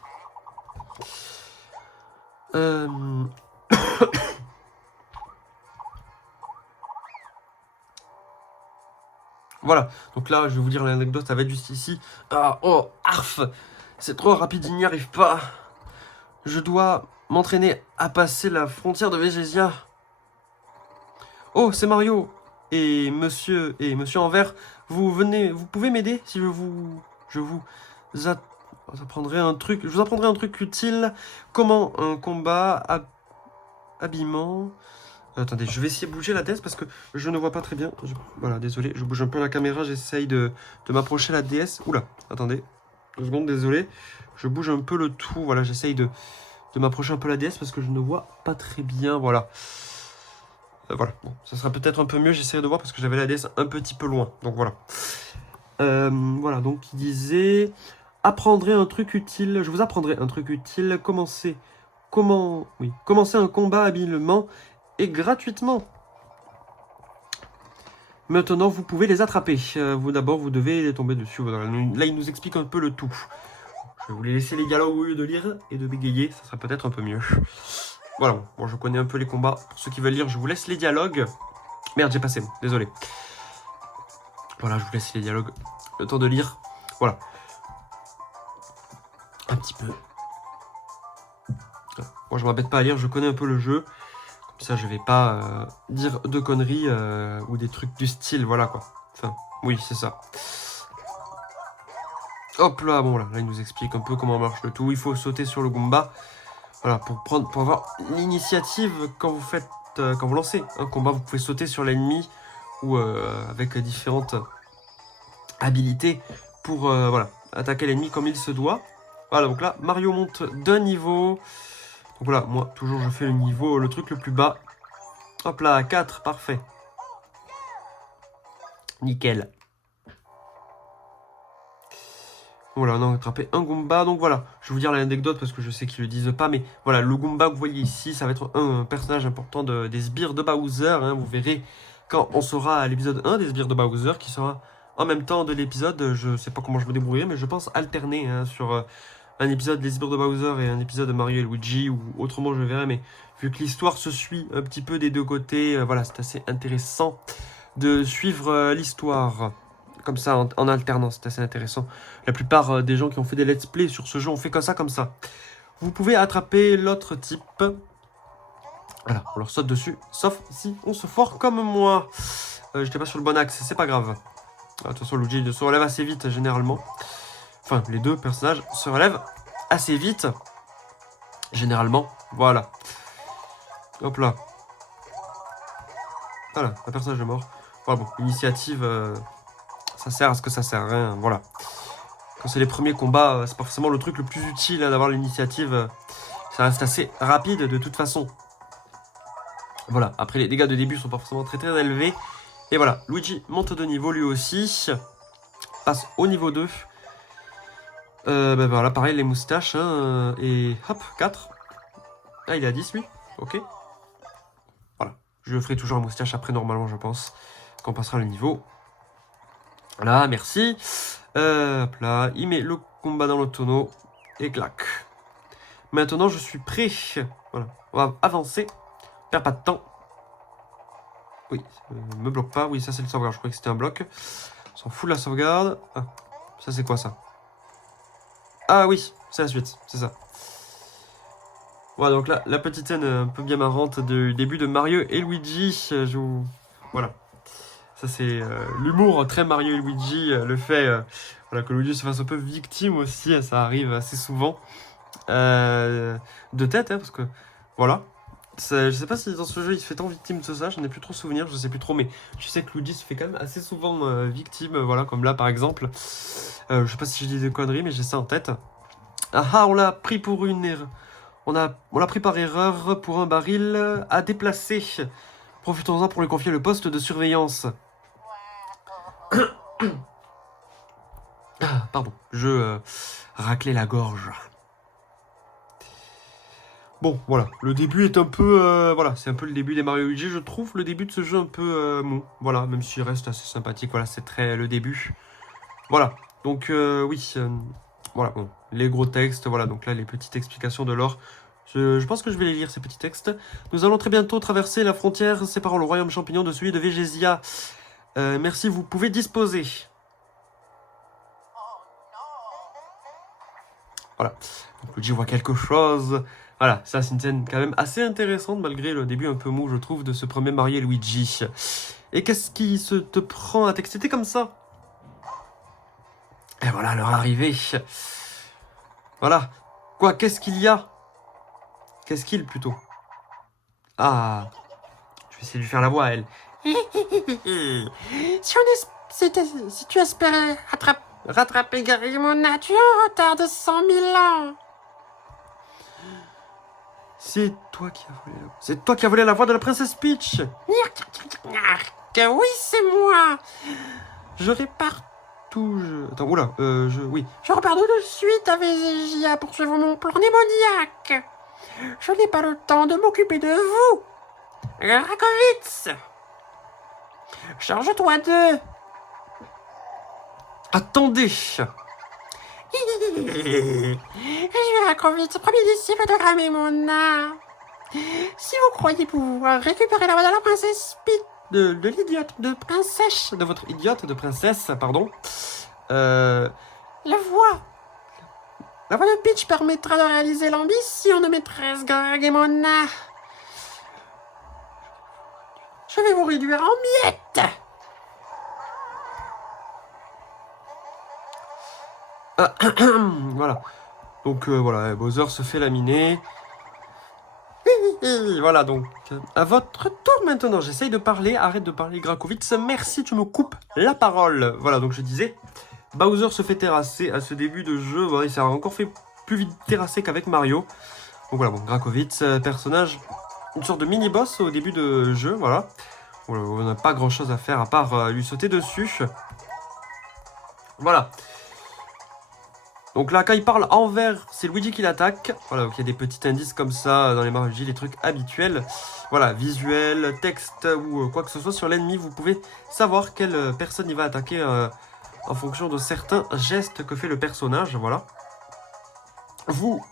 Voilà, donc là, je vais vous dire l'anecdote, ça va être juste ici. Ah, oh, arf, c'est trop rapide, il n'y arrive pas. Je dois m'entraîner à passer la frontière de Végésia. Oh, c'est Mario. Et monsieur en vert, vous pouvez m'aider si je vous apprendrai un truc, je vous apprendrai un truc utile. Comment un combat, habillement. Attendez, je vais essayer de bouger la DS parce que je ne vois pas très bien. Voilà, désolé, je bouge un peu la caméra, j'essaye de m'approcher la DS. Oula, attendez, 2 secondes, désolé. Je bouge un peu le tout, voilà, j'essaye de m'approcher un peu la DS parce que je ne vois pas très bien, voilà. Voilà, bon, ça sera peut-être un peu mieux, j'essaierai de voir parce que j'avais la DS un petit peu loin, donc voilà. Voilà, donc il disait... Apprendrez un truc utile, je vous apprendrai un truc utile, commencez un combat habilement et gratuitement. Maintenant, vous pouvez les attraper. Vous d'abord, vous devez tomber dessus. Voilà. Là, il nous explique un peu le tout. Je vais vous laisser les dialogues au lieu de lire et de bégayer, ça sera peut-être un peu mieux. Voilà, bon, je connais un peu les combats. Pour ceux qui veulent lire, je vous laisse les dialogues. Merde, j'ai passé, désolé. Voilà, je vous laisse les dialogues. Le temps de lire. Voilà. Un petit peu. Moi, je m'embête pas à lire, je connais un peu le jeu. Comme ça, je vais pas dire de conneries ou des trucs du style, voilà quoi. Enfin, oui, c'est ça. Hop là, bon là, il nous explique un peu comment marche le tout. Il faut sauter sur le Goomba. Voilà, pour avoir l'initiative quand vous lancez un combat, vous pouvez sauter sur l'ennemi ou avec différentes habilités pour voilà, attaquer l'ennemi comme il se doit. Voilà, donc là, Mario monte d'un niveau. Donc voilà, moi, toujours, je fais le truc le plus bas. Hop là, 4, parfait. Nickel. Voilà, on a attrapé un Goomba. Donc voilà, je vais vous dire l'anecdote parce que je sais qu'ils le disent pas. Mais voilà, le Goomba que vous voyez ici, ça va être un personnage important des sbires de Bowser. Hein, vous verrez quand on sera à l'épisode 1 des sbires de Bowser, qui sera en même temps de l'épisode. Je sais pas comment je me débrouiller, mais je pense alterner hein, sur un épisode des sbires de Bowser et un épisode de Mario et Luigi. Ou autrement, je verrai. Mais vu que l'histoire se suit un petit peu des deux côtés, voilà, c'est assez intéressant de suivre l'histoire. Comme ça, en alternance, c'est assez intéressant. La plupart des gens qui ont fait des let's play sur ce jeu ont fait comme ça. Vous pouvez attraper l'autre type. Voilà, on leur saute dessus. Sauf si on se foire comme moi. J'étais pas sur le bon axe, c'est pas grave. De toute façon, Luigi se relève assez vite, généralement. Enfin, les deux personnages se relèvent assez vite. Généralement, voilà. Hop là. Voilà, un personnage est mort. Voilà, bon, initiative... ça sert à ce que ça sert, hein, voilà. Quand c'est les premiers combats, c'est pas forcément le truc le plus utile hein, d'avoir l'initiative. Ça reste assez rapide de toute façon. Voilà, après les dégâts de début sont pas forcément très élevés. Et voilà, Luigi monte de niveau lui aussi. Passe au niveau 2. Ben voilà, pareil, les moustaches. Hein, et hop, 4. Ah, il est à 10 lui. Ok. Voilà, je ferai toujours la moustache après normalement, je pense. Quand on passera le niveau. Voilà, merci. Hop là, il met le combat dans le tonneau et clac. Maintenant, je suis prêt. Voilà, on va avancer. Perds pas de temps. Oui, me bloque pas. Oui, ça c'est le sauvegarde. Je croyais que c'était un bloc. On s'en fout de la sauvegarde. Ah, ça c'est quoi ça? Ah oui, c'est la suite, c'est ça. Voilà, donc là, la petite scène un peu bien marrante du début de Mario et Luigi. Voilà. Ça, c'est l'humour très Mario et Luigi. Le fait voilà, que Luigi se fasse un peu victime aussi, ça arrive assez souvent. De tête, hein, parce que voilà. Je sais pas si dans ce jeu il se fait tant victime de ça, j'en ai plus trop souvenir, je sais plus trop, mais je sais que Luigi se fait quand même assez souvent victime, voilà, comme là par exemple. Je sais pas si je dis des conneries, mais j'ai ça en tête. Ah, on l'a pris pour une erreur. On l'a pris par erreur pour un baril à déplacer. Profitons-en pour lui confier le poste de surveillance. Ah, pardon, je raclais la gorge. Bon, voilà, le début est un peu... voilà, c'est un peu le début des Mario Luigi. Je trouve le début de ce jeu un peu mou. Voilà, même s'il reste assez sympathique. Voilà, c'est très le début. Voilà, donc oui, voilà, bon, les gros textes. Voilà, donc là, les petites explications de l'or. Je pense que je vais les lire, ces petits textes. Nous allons très bientôt traverser la frontière séparant le royaume champignon de celui de Végésia. Merci, vous pouvez disposer. Voilà. Donc Luigi voit quelque chose. Voilà, ça c'est une scène quand même assez intéressante malgré le début un peu mou, je trouve, de ce premier Mario et Luigi. Et qu'est-ce qui se te prend à t'exciter comme ça? Et voilà leur arrivée. Voilà. Quoi, qu'est-ce qu'il y a? Qu'est-ce qu'il plutôt? Ah, je vais essayer de lui faire la voix à elle. Si tu espérais rattraper Garimona, tu es en retard de 100 000 ans. C'est toi qui as volé la voix de la princesse Peach. Que oui, c'est moi. Je répare tout. Attends, oula, oui. Je repars tout de suite à Vézégia pour suivre mon plan démoniaque. Je n'ai pas le temps de m'occuper de vous. Rakovitz, charge-toi d'eux. Attendez. Je suis Rakovitz, premier disciple de Garimona. Si vous croyez pouvoir récupérer la voix de la princesse Peach, De l'idiote de princesse. De votre idiote de princesse, pardon. la voix de Peach permettra de réaliser l'ambition de maîtresse Garimona. Je vais vous réduire en miettes. Voilà. Donc voilà, Bowser se fait laminer. Voilà, donc à votre tour maintenant. J'essaye de parler. Arrête de parler, Grakovitz. Merci, tu me coupes la parole. Voilà, donc je disais, Bowser se fait terrasser à ce début de jeu. Voilà, il s'est encore fait plus vite terrasser qu'avec Mario. Donc voilà, bon, Grakovitz, personnage, une sorte de mini-boss au début de jeu. Voilà. Voilà, on n'a pas grand-chose à faire à part lui sauter dessus. Voilà. Donc là, quand il parle en vert, c'est Luigi qui l'attaque. Voilà, donc il y a des petits indices comme ça dans les Mario Luigi, des trucs habituels. Voilà, visuel, texte ou quoi que ce soit sur l'ennemi, vous pouvez savoir quelle personne il va attaquer en fonction de certains gestes que fait le personnage. Voilà. Vous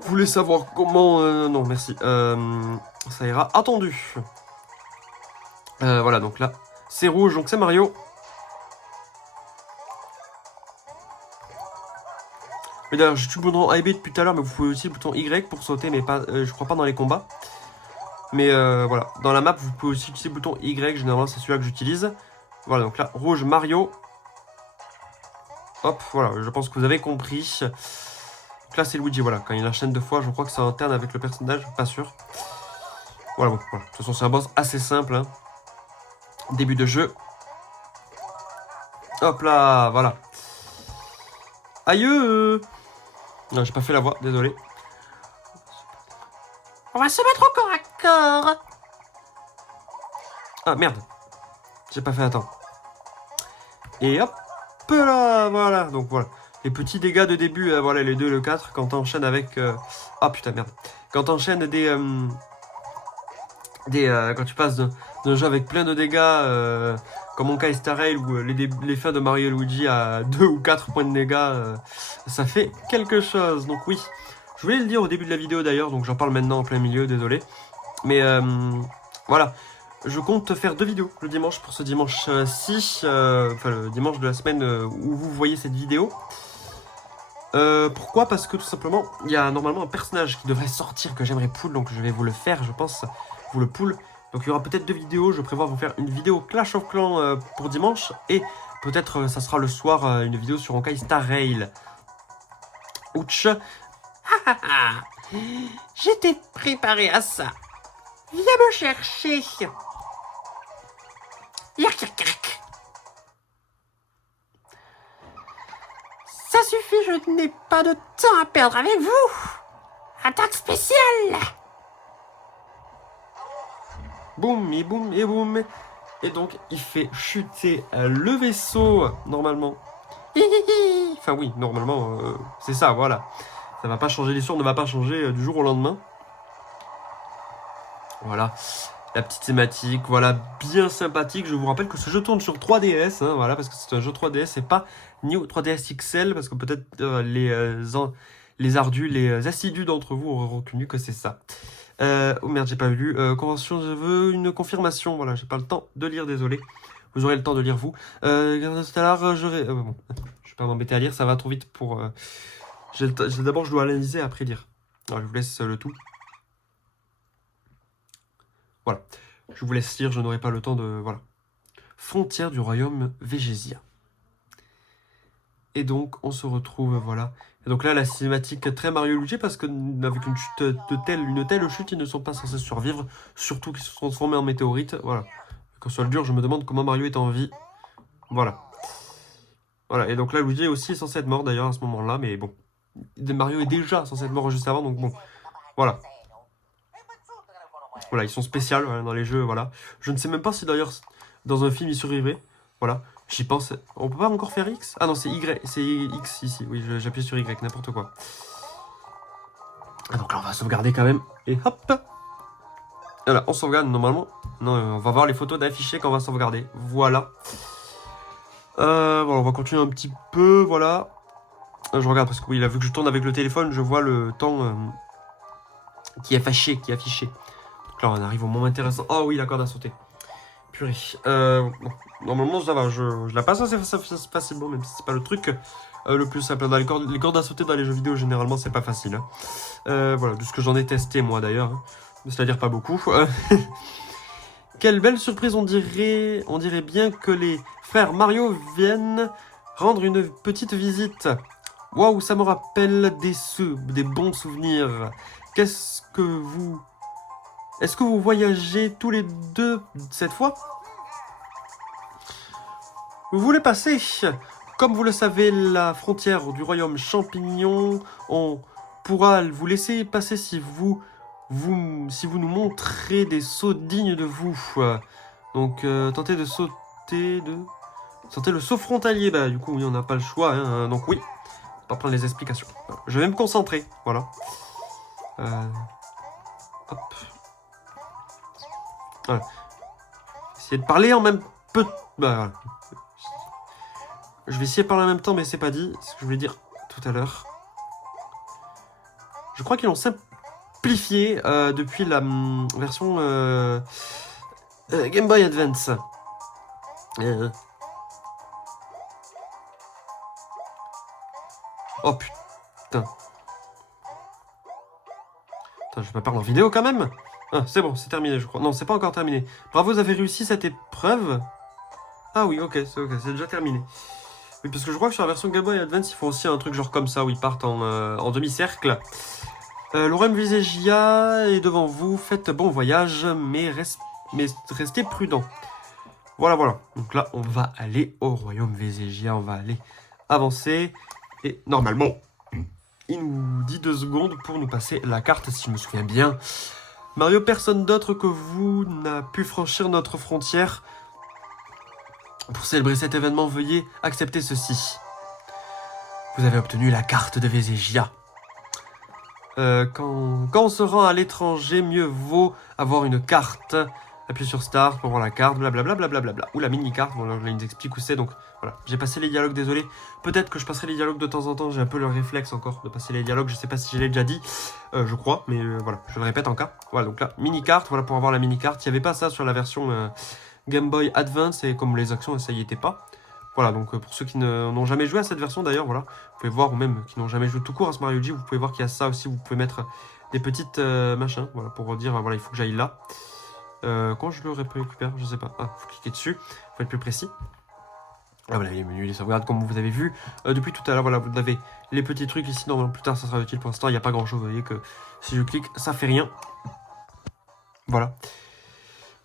voulez savoir comment... non, merci. Ça ira. Attendu. Voilà, donc là, c'est rouge, donc c'est Mario. Mais d'ailleurs, je suis le bouton A et B depuis tout à l'heure, mais vous pouvez aussi le bouton Y pour sauter, mais pas, je crois pas dans les combats. Mais voilà, dans la map, vous pouvez aussi utiliser le bouton Y, généralement c'est celui-là que j'utilise. Voilà, donc là, rouge, Mario. Hop, voilà, je pense que vous avez compris. Donc là, c'est Luigi, voilà, quand il enchaîne deux fois, je crois que ça alterne avec le personnage, pas sûr. Voilà, bon, voilà. De toute façon, c'est un boss assez simple. Hein. Début de jeu. Hop là, voilà. Aïe. Non, j'ai pas fait la voix, désolé. On va se mettre au corps à corps. Ah, merde. J'ai pas fait, attends. Et hop là, voilà. Donc voilà. Les petits dégâts de début, voilà, les 2 et le 4, quand t'enchaînes avec... Ah putain, merde. Quand t'enchaînes quand tu passes d'un jeu avec plein de dégâts, comme mon cas Star Rail, où les fins de Mario et Luigi à 2 ou 4 points de dégâts, ça fait quelque chose. Donc oui, je voulais le dire au début de la vidéo d'ailleurs, donc j'en parle maintenant en plein milieu, désolé. Mais voilà, je compte faire 2 vidéos le dimanche pour ce dimanche-ci, enfin le dimanche de la semaine où vous voyez cette vidéo. Pourquoi? Parce que tout simplement, il y a normalement un personnage qui devrait sortir que j'aimerais pull, donc je vais vous le faire, je pense, vous le pull. Donc il y aura peut-être 2 vidéos, je prévois vous faire une vidéo Clash of Clans pour dimanche, et peut-être ça sera le soir une vidéo sur Honkai Star Rail. Ouch. J'étais préparé à ça. Viens me chercher. Yak, yak, yak. Ça suffit, je n'ai pas de temps à perdre avec vous. Attaque spéciale. Boum, et boum, et boum. Et donc, il fait chuter le vaisseau, normalement. Enfin oui, normalement, c'est ça, voilà. Ça va pas changer, l'histoire ne va pas changer du jour au lendemain. Voilà, la petite thématique, voilà, bien sympathique. Je vous rappelle que ce jeu tourne sur 3DS, hein, voilà, parce que c'est un jeu 3DS et pas New 3DS XL, parce que peut-être les ardus, les assidus d'entre vous auront reconnu que c'est ça. Oh merde, j'ai pas lu. Convention, je veux une confirmation. Voilà, j'ai pas le temps de lire, désolé. Vous aurez le temps de lire, vous. Tout à l'heure, bon, je vais pas m'embêter à lire, ça va trop vite pour... D'abord, je dois analyser, après lire. Alors, je vous laisse le tout. Voilà. Je vous laisse lire, je n'aurai pas le temps de... Voilà. Frontière du royaume Végésia. Et donc, on se retrouve, voilà. Et donc là, la cinématique très Mario Luigi, parce que avec une chute une telle chute, ils ne sont pas censés survivre, surtout qu'ils se sont transformés en météorites. Voilà. Quand soit le dur, je me demande comment Mario est en vie. Voilà. Voilà, et donc là, Luigi aussi est censé être mort d'ailleurs à ce moment-là, mais bon. Mario est déjà censé être mort juste avant, donc bon. Voilà. Voilà, ils sont spéciaux voilà, dans les jeux, voilà. Je ne sais même pas si d'ailleurs, dans un film, ils survivraient. Voilà. J'y pense. On peut pas encore faire X? Ah non, c'est Y. C'est X ici. Oui, j'appuie sur Y, n'importe quoi. Ah, donc là, on va sauvegarder quand même. Et hop! Voilà, on sauvegarde normalement. Non, on va voir les photos d'affichés quand on va sauvegarder. Voilà. Voilà, on va continuer un petit peu. Voilà. Je regarde parce que oui, là, vu que je tourne avec le téléphone, je vois le temps qui est affiché. Donc là, on arrive au moment intéressant. Oh oui, la corde a sauté. Purée. Bon, normalement, ça va. Je la passe assez facilement, même si c'est pas le truc le plus simple. Dans les cordes à sauter dans les jeux vidéo, généralement, c'est pas facile. Hein. Voilà, de ce que j'en ai testé, moi, d'ailleurs. Hein. C'est-à-dire pas beaucoup. Quelle belle surprise, on dirait bien que les frères Mario viennent rendre une petite visite. Waouh, ça me rappelle des bons souvenirs. Est-ce que vous voyagez tous les deux cette fois? Vous voulez passer? Comme vous le savez, la frontière du royaume champignon, on pourra vous laisser passer si vous nous montrez des sauts dignes de vous. Donc, tentez de sauter Tentez le saut frontalier. Bah, du coup, oui, on n'a pas le choix. Hein, donc, oui. On va prendre les explications. Je vais me concentrer. Voilà. Hop. Voilà. Essayer de parler en même peu. Bah, voilà. Je vais essayer de parler en même temps, mais c'est pas dit. C'est ce que je voulais dire tout à l'heure. Je crois qu'ils l'ont simplifié depuis la version Game Boy Advance. Oh putain. Attends, je vais pas parler en vidéo quand même. Ah, c'est bon, c'est terminé, je crois. Non, c'est pas encore terminé. Bravo, vous avez réussi cette épreuve. Ah oui, ok, c'est déjà terminé. Oui, parce que je crois que sur la version Game Boy Advance, ils font aussi un truc genre comme ça, où ils partent en demi-cercle. L'Orem Viségia est devant vous, faites bon voyage, mais restez prudent. Voilà. Donc là, on va aller au royaume Viségia, on va aller avancer. Et normalement, il nous dit 2 secondes pour nous passer la carte, si je me souviens bien. Mario, personne d'autre que vous n'a pu franchir notre frontière. Pour célébrer cet événement, veuillez accepter ceci. Vous avez obtenu la carte de Viségia. Quand on se rend à l'étranger, mieux vaut avoir une carte. Appuyez sur Start pour voir la carte, blablabla. Ou la mini-carte, bon là, il nous explique où c'est, donc voilà. J'ai passé les dialogues, désolé. Peut-être que je passerai les dialogues de temps en temps, j'ai un peu le réflexe encore de passer les dialogues, je sais pas si je l'ai déjà dit, je crois, mais voilà, je le répète en cas. Voilà, donc là, mini-carte, voilà pour avoir la mini-carte. Il n'y avait pas ça sur la version Game Boy Advance, et comme les actions, ça y était pas. Voilà, donc pour ceux qui n'ont jamais joué à cette version d'ailleurs, voilà, vous pouvez voir, ou même qui n'ont jamais joué tout court à ce Mario G, vous pouvez voir qu'il y a ça aussi, vous pouvez mettre des petites machins, voilà, pour dire, voilà, il faut que j'aille là. Quand je le récupère, je sais pas, faut cliquer dessus, faut être plus précis. Ah voilà, les menus, les sauvegardes, comme vous avez vu depuis tout à l'heure, voilà, vous avez les petits trucs ici, normalement plus tard ça sera utile, pour l'instant il n'y a pas grand chose, vous voyez que si je clique, ça fait rien. Voilà.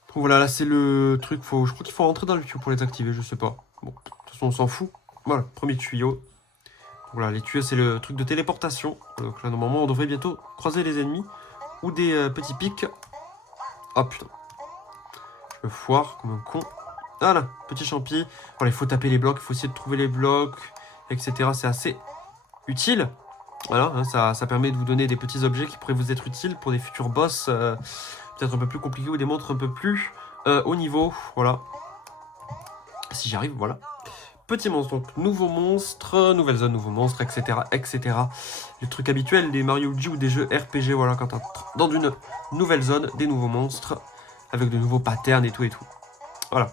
Donc voilà, là c'est le truc, je crois qu'il faut rentrer dans le tuyau pour les activer, je sais pas. Bon, de toute façon on s'en fout. Voilà, premier tuyau. Voilà, les tuyaux c'est le truc de téléportation. Donc là normalement on devrait bientôt croiser les ennemis. Ou des petits pics. Oh putain. Je me foire comme un con. Voilà, petit champi. Voilà, il faut taper les blocs, il faut essayer de trouver les blocs, etc. C'est assez utile. Voilà, hein, ça permet de vous donner des petits objets qui pourraient vous être utiles pour des futurs boss peut-être un peu plus compliqués ou des monstres un peu plus haut niveau. Voilà. Si j'y arrive, voilà. petit monstre. Donc, nouveau monstre, nouvelle zone, nouveau monstre, etc. etc. Les trucs habituels des Mario Luigi ou des jeux RPG. Voilà, quand t'entres dans une nouvelle zone, des nouveaux monstres, avec de nouveaux patterns et tout et tout. Voilà.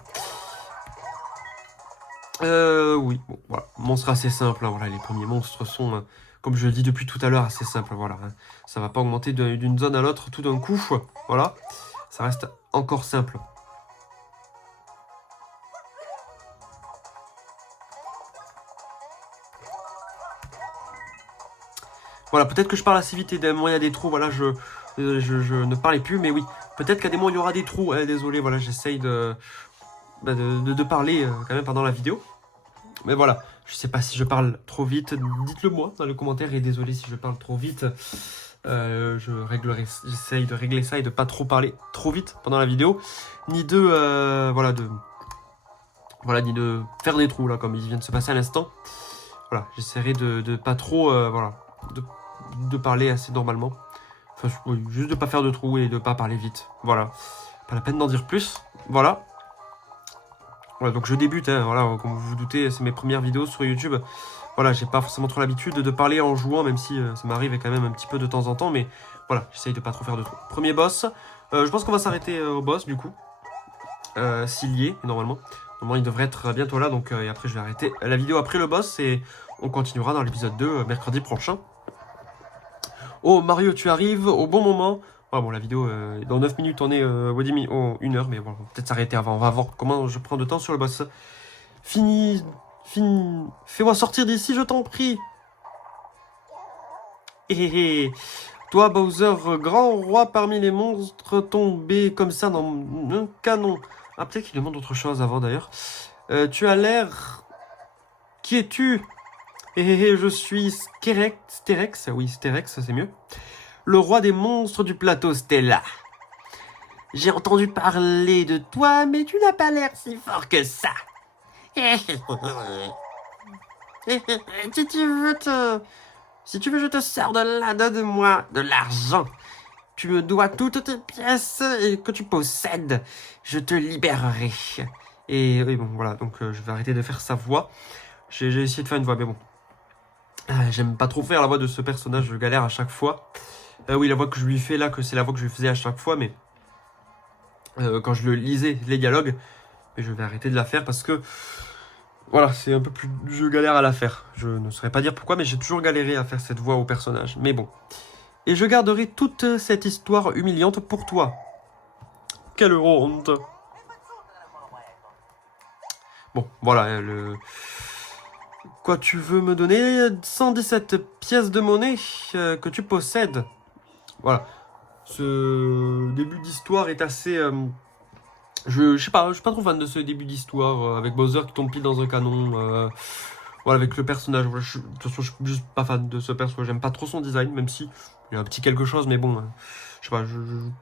Oui, bon, voilà. Monstre assez simple, hein, voilà, les premiers monstres sont, comme je le dis depuis tout à l'heure, assez simples, voilà. Hein. Ça va pas augmenter d'une zone à l'autre tout d'un coup, voilà. Ça reste encore simple. Voilà, peut-être que je parle assez vite et d'un moment il y a des trous, voilà, je ne parlais plus, mais oui. Peut-être qu'à des moments il y aura des trous, désolé, voilà, j'essaye de parler quand même pendant la vidéo. Mais voilà, je sais pas si je parle trop vite, dites-le moi dans les commentaires et désolé si je parle trop vite. J'essaye de régler ça et de pas trop parler trop vite pendant la vidéo, ni de ni de faire des trous là comme il vient de se passer à l'instant. Voilà, j'essaierai de pas trop de parler assez normalement. Enfin, oui, juste de pas faire de trous et de pas parler vite. Voilà, pas la peine d'en dire plus. Voilà. Voilà, donc je débute, hein, voilà, comme vous vous doutez, c'est mes premières vidéos sur YouTube. Voilà, j'ai pas forcément trop l'habitude de parler en jouant, même si ça m'arrive quand même un petit peu de temps en temps, mais voilà, j'essaye de pas trop faire de trous. Premier boss, je pense qu'on va s'arrêter au boss du coup, s'il y est, normalement. Normalement, il devrait être bientôt là, donc et après je vais arrêter la vidéo après le boss et on continuera dans l'épisode 2 mercredi prochain. Oh Mario, tu arrives au bon moment. Ah bon, la vidéo, dans 9 minutes, on est au 1 heure, mais bon, on va peut-être s'arrêter avant. On va voir comment je prends de temps sur le boss. Fini. Fais-moi sortir d'ici, je t'en prie. Hé. Toi, Bowser, grand roi parmi les monstres tombés comme ça dans un canon. Ah, peut-être qu'il demande autre chose avant d'ailleurs. Tu as l'air. Qui es-tu? Je suis Sterex. Oui, Sterex, c'est mieux. Le roi des monstres du plateau Stella. J'ai entendu parler de toi, mais tu n'as pas l'air si fort que ça. Si tu veux, je te sers de là, donne-moi de l'argent. Tu me dois toutes tes pièces que tu possèdes. Je te libérerai. Et bon, voilà, donc je vais arrêter de faire sa voix. J'ai essayé de faire une voix, mais bon. J'aime pas trop faire la voix de ce personnage, je galère à chaque fois. Oui, la voix que je lui fais là, que c'est la voix que je lui faisais à chaque fois, mais quand je le lisais, les dialogues, mais je vais arrêter de la faire parce que, voilà, c'est un peu plus... Je galère à la faire. Je ne saurais pas dire pourquoi, mais j'ai toujours galéré à faire cette voix au personnage. Mais bon. Et je garderai toute cette histoire humiliante pour toi. Quelle honte. Bon, voilà, Quoi, tu veux me donner 117 pièces de monnaie que tu possèdes? Voilà. Ce début d'histoire est assez... je sais pas, je suis pas trop fan de ce début d'histoire avec Bowser qui tombe pile dans un canon. Voilà, avec le personnage. Voilà, de toute façon, je suis juste pas fan de ce personnage. J'aime pas trop son design, même si il y a un petit quelque chose, mais bon, je sais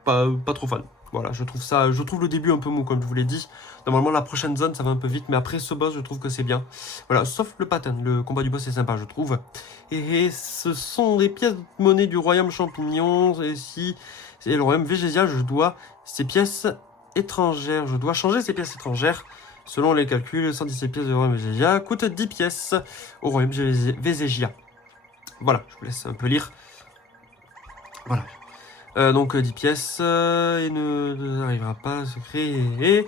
pas, pas trop fan. Voilà, je trouve le début un peu mou, comme je vous l'ai dit. Normalement, la prochaine zone, ça va un peu vite, mais après ce boss, je trouve que c'est bien. Voilà, sauf le pattern. Le combat du boss est sympa, je trouve. Et ce sont des pièces de monnaie du royaume champignon. Et si c'est le royaume Végésia, je dois ces pièces étrangères. Je dois changer ces pièces étrangères. Selon les calculs, 117 pièces de royaume Végésia coûtent 10 pièces au royaume Végésia. Voilà, je vous laisse un peu lire. Voilà. Donc 10 pièces, il n'arrivera pas à se créer.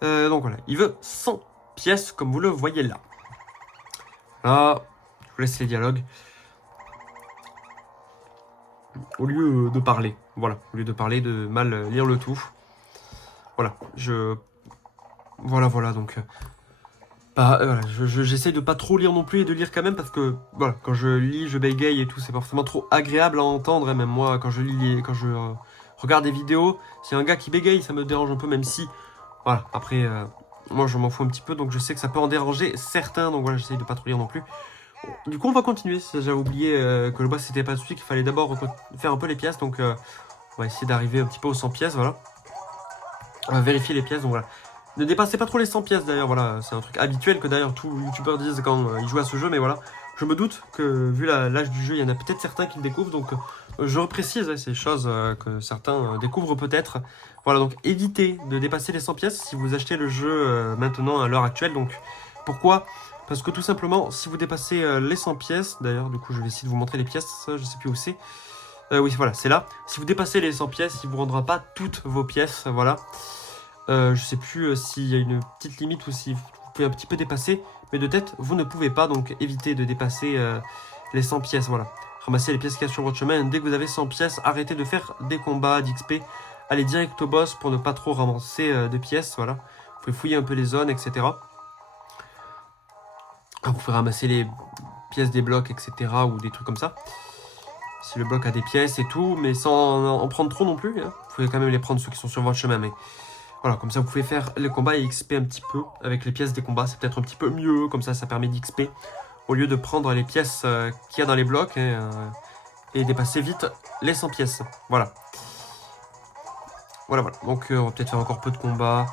Donc voilà, il veut 100 pièces comme vous le voyez là. Là, je vous laisse les dialogues. Au lieu de parler, voilà, au lieu de parler, de mal lire le tout. Voilà, Voilà, donc... voilà, j'essaie de pas trop lire non plus et de lire quand même parce que, voilà, quand je lis, je bégaye et tout, c'est pas forcément trop agréable à entendre. Hein, même moi, quand je lis, quand je regarde des vidéos, s'il y a un gars qui bégaye, ça me dérange un peu, même si, voilà, après, moi je m'en fous un petit peu, donc je sais que ça peut en déranger certains, donc voilà, j'essaie de pas trop lire non plus. Du coup, on va continuer, j'avais oublié que le boss c'était pas de souci, qu'il fallait d'abord faire un peu les pièces, donc on va essayer d'arriver un petit peu aux 100 pièces, voilà. On va vérifier les pièces, donc voilà. Ne dépassez pas trop les 100 pièces d'ailleurs, voilà, c'est un truc habituel que d'ailleurs tous les youtubeurs disent quand ils jouent à ce jeu, mais voilà, je me doute que vu l'âge du jeu, il y en a peut-être certains qui le découvrent, donc je reprécise ces choses que certains découvrent peut-être. Voilà, donc évitez de dépasser les 100 pièces si vous achetez le jeu maintenant à l'heure actuelle, donc pourquoi? Parce que tout simplement, si vous dépassez les 100 pièces, d'ailleurs, du coup, je vais essayer de vous montrer les pièces, ça, je sais plus où c'est. Oui, voilà, c'est là. Si vous dépassez les 100 pièces, il ne vous rendra pas toutes vos pièces, voilà. Je sais plus s'il y a une petite limite ou si vous pouvez un petit peu dépasser, mais de tête, vous ne pouvez pas, donc évitez de dépasser les 100 pièces, voilà. Ramassez les pièces qu'il y a sur votre chemin. Dès que vous avez 100 pièces, arrêtez de faire des combats d'XP. Allez direct au boss pour ne pas trop ramasser de pièces, voilà. Vous pouvez fouiller un peu les zones, etc. Vous pouvez ramasser les pièces des blocs, etc. ou des trucs comme ça. Si le bloc a des pièces et tout, mais sans en prendre trop non plus. Hein. Vous pouvez quand même les prendre ceux qui sont sur votre chemin, mais voilà, comme ça vous pouvez faire les combats et XP un petit peu avec les pièces des combats. C'est peut-être un petit peu mieux, comme ça permet d'XP. Au lieu de prendre les pièces qu'il y a dans les blocs et dépasser vite les 100 pièces. Voilà. Voilà. Donc on va peut-être faire encore peu de combats.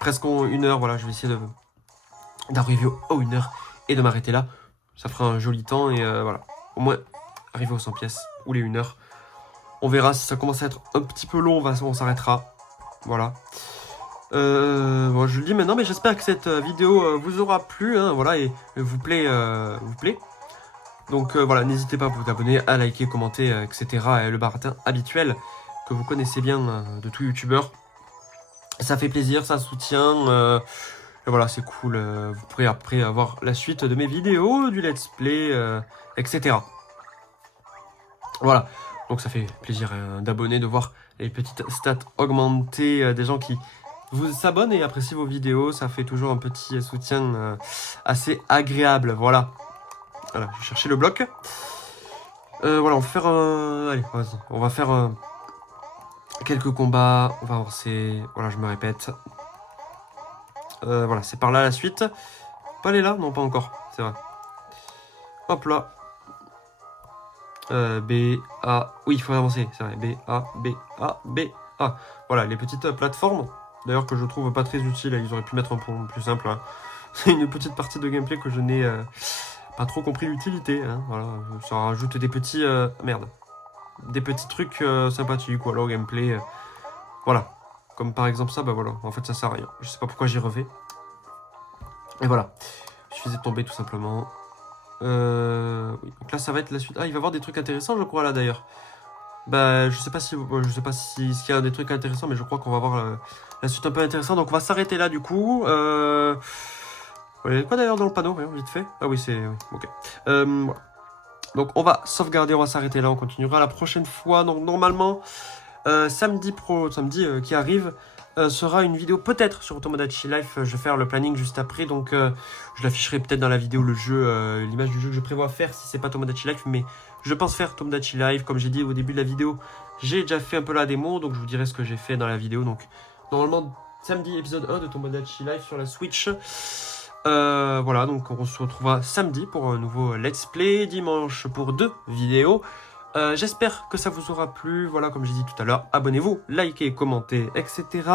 Presque 1 heure, voilà, je vais essayer d'arriver aux 1 heure et de m'arrêter là. Ça fera un joli temps et voilà. Au moins, arriver aux 100 pièces ou les 1 heure. On verra si ça commence à être un petit peu long, on s'arrêtera. Voilà. Bon, je le dis maintenant, mais j'espère que cette vidéo vous aura plu, hein, voilà, et vous plaît. Donc voilà, n'hésitez pas à vous abonner, à liker, commenter, etc. Et le baratin habituel que vous connaissez bien de tout youtubeur. Ça fait plaisir, ça soutient. Et voilà, c'est cool. Vous pourrez après avoir la suite de mes vidéos, du let's play, etc. Voilà, donc ça fait plaisir d'abonner, de voir les petites stats augmenter des gens qui vous s'abonnent et apprécient vos vidéos. Ça fait toujours un petit soutien assez agréable. Voilà, je vais chercher le bloc. Voilà, on va faire allez, on va faire quelques combats. On va avancer. Voilà, je me répète. Voilà, c'est par là la suite. Pas aller là? Non, pas encore. C'est vrai. Hop là. B, A. Oui, il faut avancer. C'est vrai. B, A, B, A, B, A. Voilà, les petites plateformes. D'ailleurs, que je trouve pas très utiles. Ils auraient pu mettre un point plus simple. Hein. C'est une petite partie de gameplay que je n'ai pas trop compris l'utilité. Hein. Voilà, ça rajoute des petits. Merde. Des petits trucs sympathiques, voilà, au gameplay. Voilà. Comme par exemple ça, bah voilà. En fait, ça sert à rien. Je sais pas pourquoi j'y revais. Et voilà. Il suffisait de tomber tout simplement. Oui. Donc là, ça va être la suite. Ah, il va y avoir des trucs intéressants, je crois, là, d'ailleurs. Bah, je sais pas si s'il y a des trucs intéressants, mais je crois qu'on va voir la suite un peu intéressante. Donc, on va s'arrêter là, du coup. Il y a quoi, d'ailleurs, dans le panneau, vite fait? Ah oui, c'est... Oui, ok. Voilà. Donc, on va sauvegarder, on va s'arrêter là. On continuera la prochaine fois. Donc, normalement, samedi qui arrive... sera une vidéo peut-être sur Tomodachi Life. Je vais faire le planning juste après, donc je l'afficherai peut-être dans la vidéo, le jeu, l'image du jeu que je prévois faire si c'est pas Tomodachi Life, mais je pense faire Tomodachi Life. Comme j'ai dit au début de la vidéo, j'ai déjà fait un peu la démo, donc je vous dirai ce que j'ai fait dans la vidéo. Donc normalement samedi épisode 1 de Tomodachi Life sur la Switch. Voilà, donc on se retrouvera samedi pour un nouveau let's play, dimanche pour 2 vidéos. J'espère que ça vous aura plu. Voilà, comme j'ai dit tout à l'heure, abonnez-vous, likez, commentez, etc.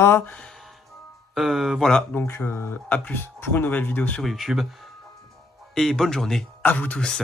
Voilà, donc à plus pour une nouvelle vidéo sur YouTube. Et bonne journée à vous tous.